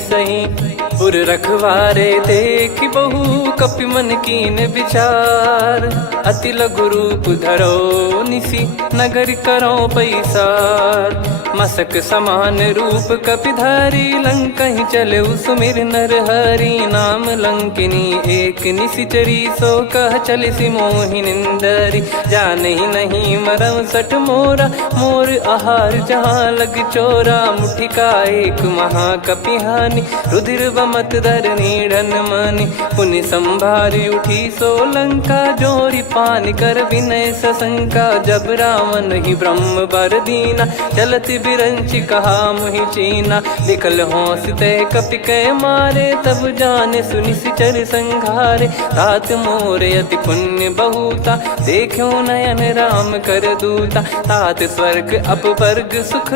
सही। पुर रखवारे देख बहु, कपि मन कीन विचार। अति लघु रूप धरो निसी, नगर करो पैसार। मसक समान रूप कपि धारी, लंकहि चले सुमिर नर हरि। नाम लंकिनी एक निशिचरी, सो कह चलिसि मोहि निंदरी। जानहि नहीं मरम सठ मोरा, मोर आहार जहाँ लग चोरा। मुठिका एक महाकपि हानि, रुधिर बमत धरनी ढन मनि पुनि संभारी उठी सोलंका जोरी पानी कर विनय सशंका जब रावण ही ब्रह्म बर दीना चलत बिरंची कहा मुहि चीना निकल होंस ते कपि कै मारे तब जाने सुनि सिचर संघारे तात मोरे अति पुण्य बहुता देखो नयन राम कर दूता तात स्वर्ग अपवर्ग सुख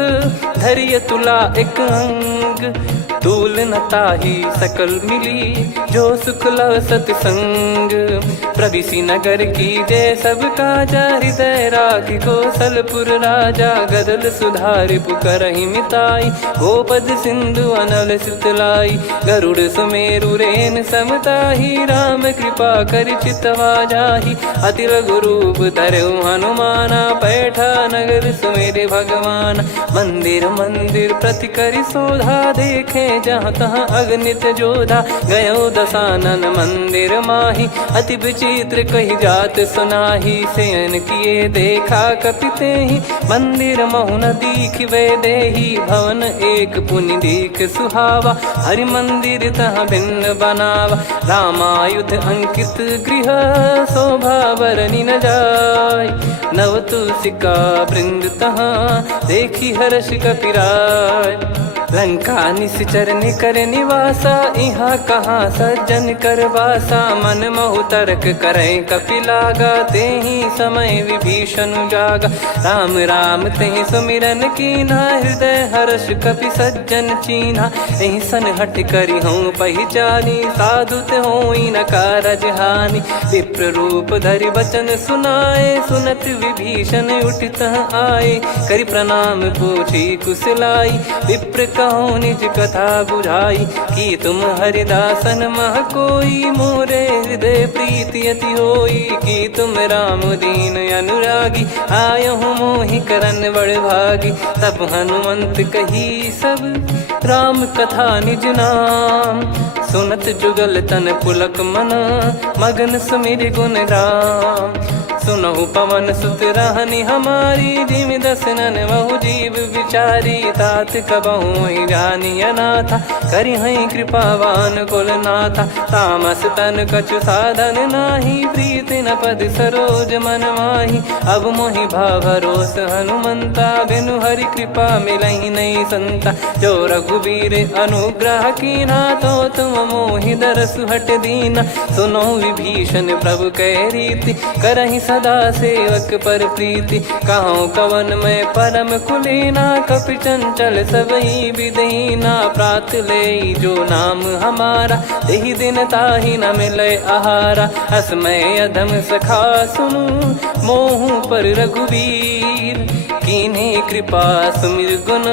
धरिय तुला एक अंग तूल न ताही सकल मिली जो सुख लव सतसंग प्रविसी नगर की जय सब काजा हृदय राखी कौशलपुर राजा गदल सुधारि पुकरहि मिताई गोपद सिंधु अनल सितलाई गरुड़ सुमेरु रेन समताही राम कृपा कर चितवा जाही अति लघु रूप धरऊ हनुमाना बैठा नगर सुमेरे भगवान मंदिर मंदिर प्रति करि शोधा देखे जहाँ तहाँ अगणित जोधा गयो दशानन मंदिर माही अति विचित्र कही जात सुनाही सेन किए देखा कपिते ही मंदिर महु न दीख वे देही भवन एक पुनि दीख सुहावा हरि मंदिर तहाँ भिन्न बनावा रामायुध अंकित गृह शोभा बरनी न जाय नव तुलसी का वृंद तहाँ देखी हर्ष कपिराय लंका निश्चर निकर निवासा यहाँ कहाँ सज्जन कर वासा मन महु तर्क करे कपिलागा ते ही समय विभीषण जागा राम राम ते सुमिरन कीना हृदय हर्ष कपि सज्जन चीन्हा यही सन हट करी हूँ पहचानी साधु ते होई न कारज हानि विप्र रूप धरि वचन सुनाए सुनत विभीषण उठित आए करि प्रणाम पूछी कुशलाई विप्र कहो निज कथा बुझाई कि तुम हरिदासन मह कोई मोरे हृदय प्रीति अति होई कि तुम राम दीन अनुरागी आयहु मोहि करन बड़ भागी तब हनुमंत कही सब राम कथा निज नाम सुनत जुगल तन पुलक मन मगन सुमिर गुण राम सुनहु पवन सुत रहनी हमारी जिमि दसनन बहु जीव विचारी तात कबहु ही जानी अनाथा करि हई कृपावान कुल नाथा तामस तन कछु साधन नाही प्रीति न पद सरोज मन माही अब मोहि भाव भरोस हनुमंता बिनु हरि कृपा मिलहि नहीं संता जो रघुबीर अनुग्रह कीना तो तुम मोहि दरस हट दीना सुनो विभीषण प्रभु कह रीति करहि सदा सेवक पर प्रीति कहूँ कवन में परम कुलीना कपि चंचल सबही विदहीना प्रात ले जो नाम हमारा तेहि दिन ताहि न मिले आहारा असमय अधम सखा सुनु मोहु पर रघुवीर कीन्हे कृपा सुमिर गुण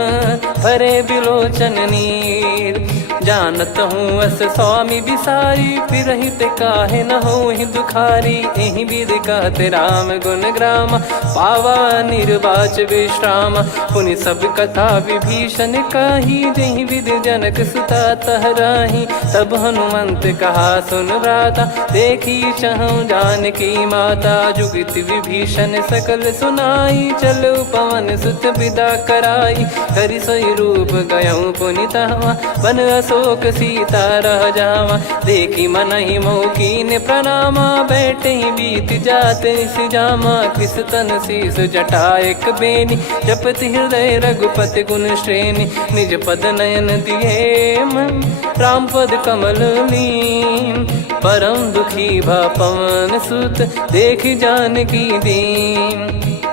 भरे बिलोचन नीर जानत हूँ अस स्वामी बिसारी फिर हित काहे न हो ही दुखारी एहि विध कहते राम गुण ग्राम पावा निर्वाच विश्राम पुनि सब कथा विभीषण काही जहि विध जनक सुता तहराही तब हनुमंत कहा सुन भ्राता देखी चहु जानकी माता जुगित विभीषण सकल सुनाई चलो पवन सुत विदा कराई करि सोई रूप गयऊँ पुनि तहवा बन अशोक सीता रह जावा देखी मन ही मौकीन प्रणामा बैठे ही बीत जाते जामा कृष तन शीस जटा एक बेनी जपति हृदय रघुपति गुण श्रेणी निज पद नयन दिए मन राम पद कमल लीन परम दुखी भा पवन सुत देखी जानकी दीन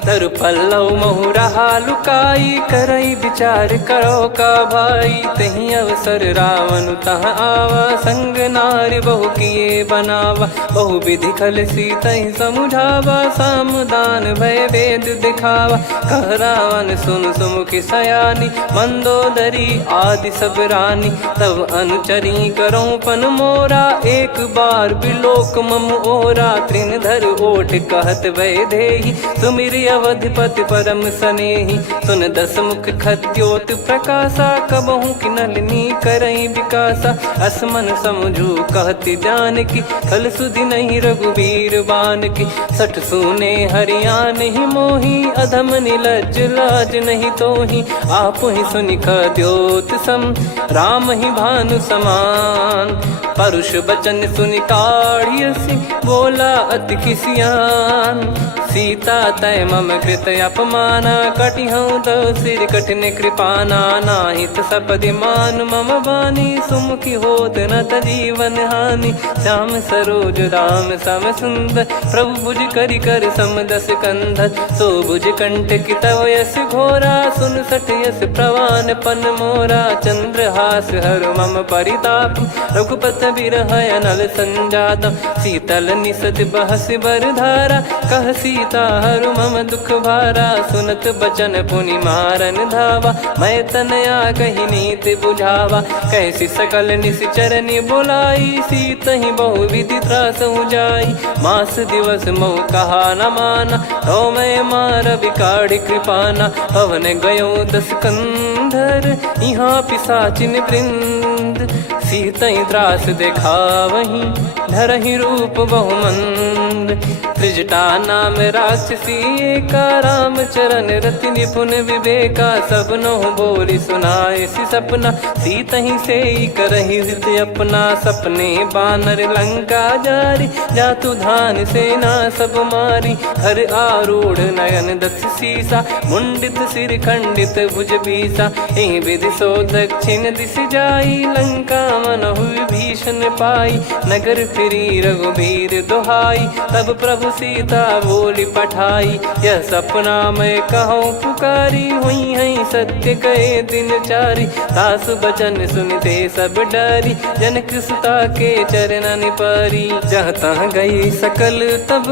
तरु पल्लव महु रहा लुकाई करई विचार करो का भाई तही अवसर रावण तह आवा संग नारी बहु किए बनावा बहु विधि खल सीतहि समुझावा सामदान भय वेद दिखावा कह रावण सुन सुमुखी सयानी मंदोदरी आदि सब रानी तब अनुचरी करो पन मोरा एक बार बिलोक मम ओरा तृण धर ओट कहत वै देहि सुमिर अवधिपति परम सनेही। सुन दस मुख खद्योत प्रकाशा, कबहू की नलिनी करई विकासा। असमन समझू कहती जान की, फल सुधि नहीं रघुबीर बान की। सठ सुने हरियाण ही मोही, अधम निलज लाज नहीं तोही। आप ही सुनि खद्योत सम, राम ही भानु समान। परुष बचन सुनि काढ़ियसि, बोला अति किसियान। सीता तय मम कृत अपमाना, कटिहऊँ तो सिर कठिन कृपाना। नाहित सपदि मान मम बानी, सुमुखी होत न जीवन हानि। श्याम सरोज राम सम सुंदर, प्रभु भुज करि कर सम दस कंधर। सो भुज कंठ की तव यस घोरा, सुन सठ यस प्रवान पन मोरा। चंद्रहास हर मम परिताप, रघुपत बिरह अनल संजात। शीतल निसत बहस बर धारा, कह सीता हरु मम दुख भारा। सुनत बचन पुनि मारन धावा, मैं तनया कही नीति बुझावा। कैसी सकल निश्चरनि बुलाई, सीत ही बहु विधि त्रास जाई। मास दिवस मोह कहा न माना, तो मैं मार बिकाढ़ी कृपाना। पवन गयो दस कंधर, यहाँ पिशाचिन वृंद। सीतहि त्रास देखावहीं, धरहि रूप बहुमंद। त्रिजटा नाम राक्षसी एका, राम चरण रति निपुण विवेका। सबनो बोली सुनाए सि सपना, सीतहि सेई करहि हृद अपना। सपने बानर लंका जारी, जातु धान सेना सब मारी। हर आरूढ़ नयन दस सीसा, मुंडित सिर खंडित भुज बीसा। एहि विधि सो दक्षिण दिश जाई, लंका मनहु भीषण पाई। नगर फिरी रघुबीर दुहाई, तब प्रभु सीता बोली पठाई। यह सपना मैं कहूँ पुकारी, हुई है सत्य कहे दिन चारी। सासु बचन सुनते सब डरी, जनक सुता के चरण परी। जहाँ तहाँ गई सकल तब,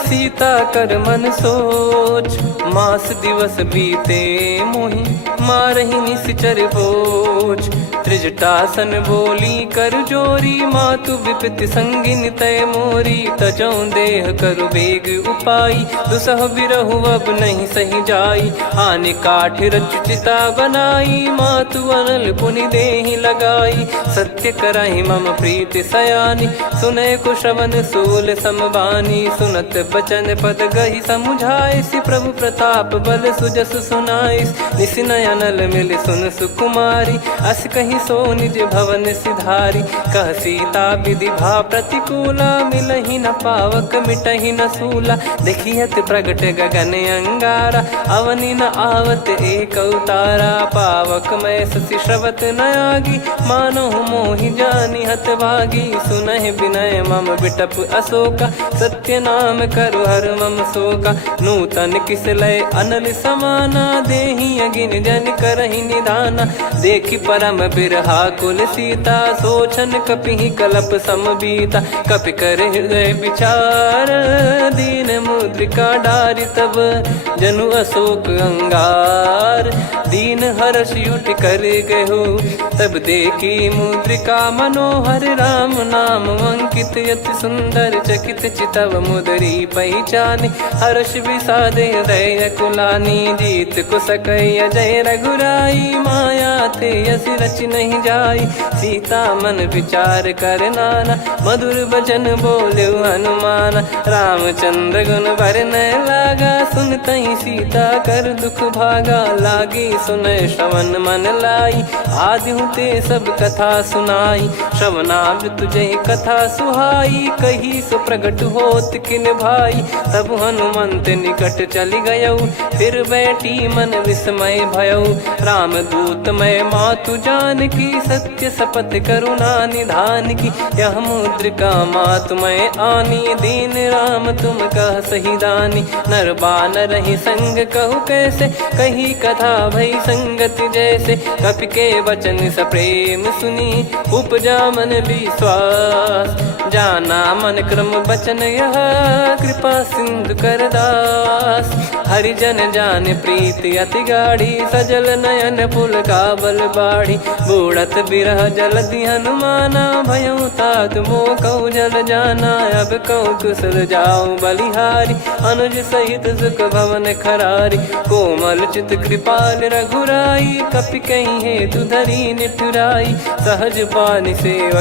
सीता कर मन सोच। मास दिवस बीते मोहि, मारहि निश्चर बोझ। त्रिजटासन बोली कर जोरी, मातु विपति संगिन तय मोरी। तजौ देह करु बेग उपाई, दुसह बिरहु अब नहीं सही जाई। आने काठ रचु चिता बनाई, मातु अनल पुनि देहि लगाई। सत्य करहि मम प्रीति सयानी, सुनय को श्रवण सूल समबानी। सुनत बचन पद गहि समुझाइसि, प्रभु प्रताप बल सुजस सुनाइस। निसिनय अनल मिल सुन सुकुमारी, अस कहि सो निज भवन सिधारी। कह सीता विधि भा प्रतिकूला, मिलहि न पावक मिटहि न सूला। देखियत प्रगट गगन अंगारा, अवनि न आवत एक अवतारा। पावक मैं ससि श्रवत न आगी, मानो मोहि जानि हत भागी। सुनहि विनय मम बिटप अशोका, सत्य नाम करु हर मम शोका। नूतन किस लय अनल समाना, देहि अगिन जन करहि निधाना। देखि परम बिरहा कुल सीता, सोचन कपिहि कलप समबीता। कपि कर हृदय विचार, दीन मुद्रिका डारि तब। जनु अशोक अंगार, दीन हर्ष उठ कर गहो। तब देखी मुद्रिका मनोहर, राम नाम अंकित अति सुंदर। चकित चितव मुदरी पहचानी, हर्ष विषाद हृदय कुलानी। जीत को सकय जय रघुराई, माया थे यस रच नहीं जाई। सीता मन विचार कर नाना, मधुर बचन बोले हनुमान। रामचंद्र गुण बरनय लागा, सुनतहि सीता कर दुख भागा। लागी सुनय श्रवण मन लाई, आदिहु ते सब कथा सुनाई। श्रवणाब तुझे कथा सुहाई, कही सो प्रगट होत किन भाई। तब हनुमंत निकट चली गयऊ, फिर बैठी मन विस्मय भयऊ। राम दूत मैं मातु जान की, सत्य शपथ करुणा निधान की। यह मुद्रिका मातु मैं आनी, दीन राम तुम कह सही दानी। नर बानर ही संग कहु कैसे, कही कथा भई संगति जैसे। कपि के वचन सप्रेम सुनी, उपजा मन विश्वास। जाना मन क्रम बचन यह, कृपा सिंधु कर दास। हरिजन जान प्रीति अति गाढ़ी सजल नयन फूल काबल बाढ़ी बूढ़त बिरह जलधि हनुमाना भयऊ तात मो कऊ जल जाना अब कऊ कुशल जाऊं बलिहारी अनुज सहित सुख भवन खरारी कोमल चित कृपाल रघुराई कपि कहीं है तु धरी निठुराई सहज पानि सेवक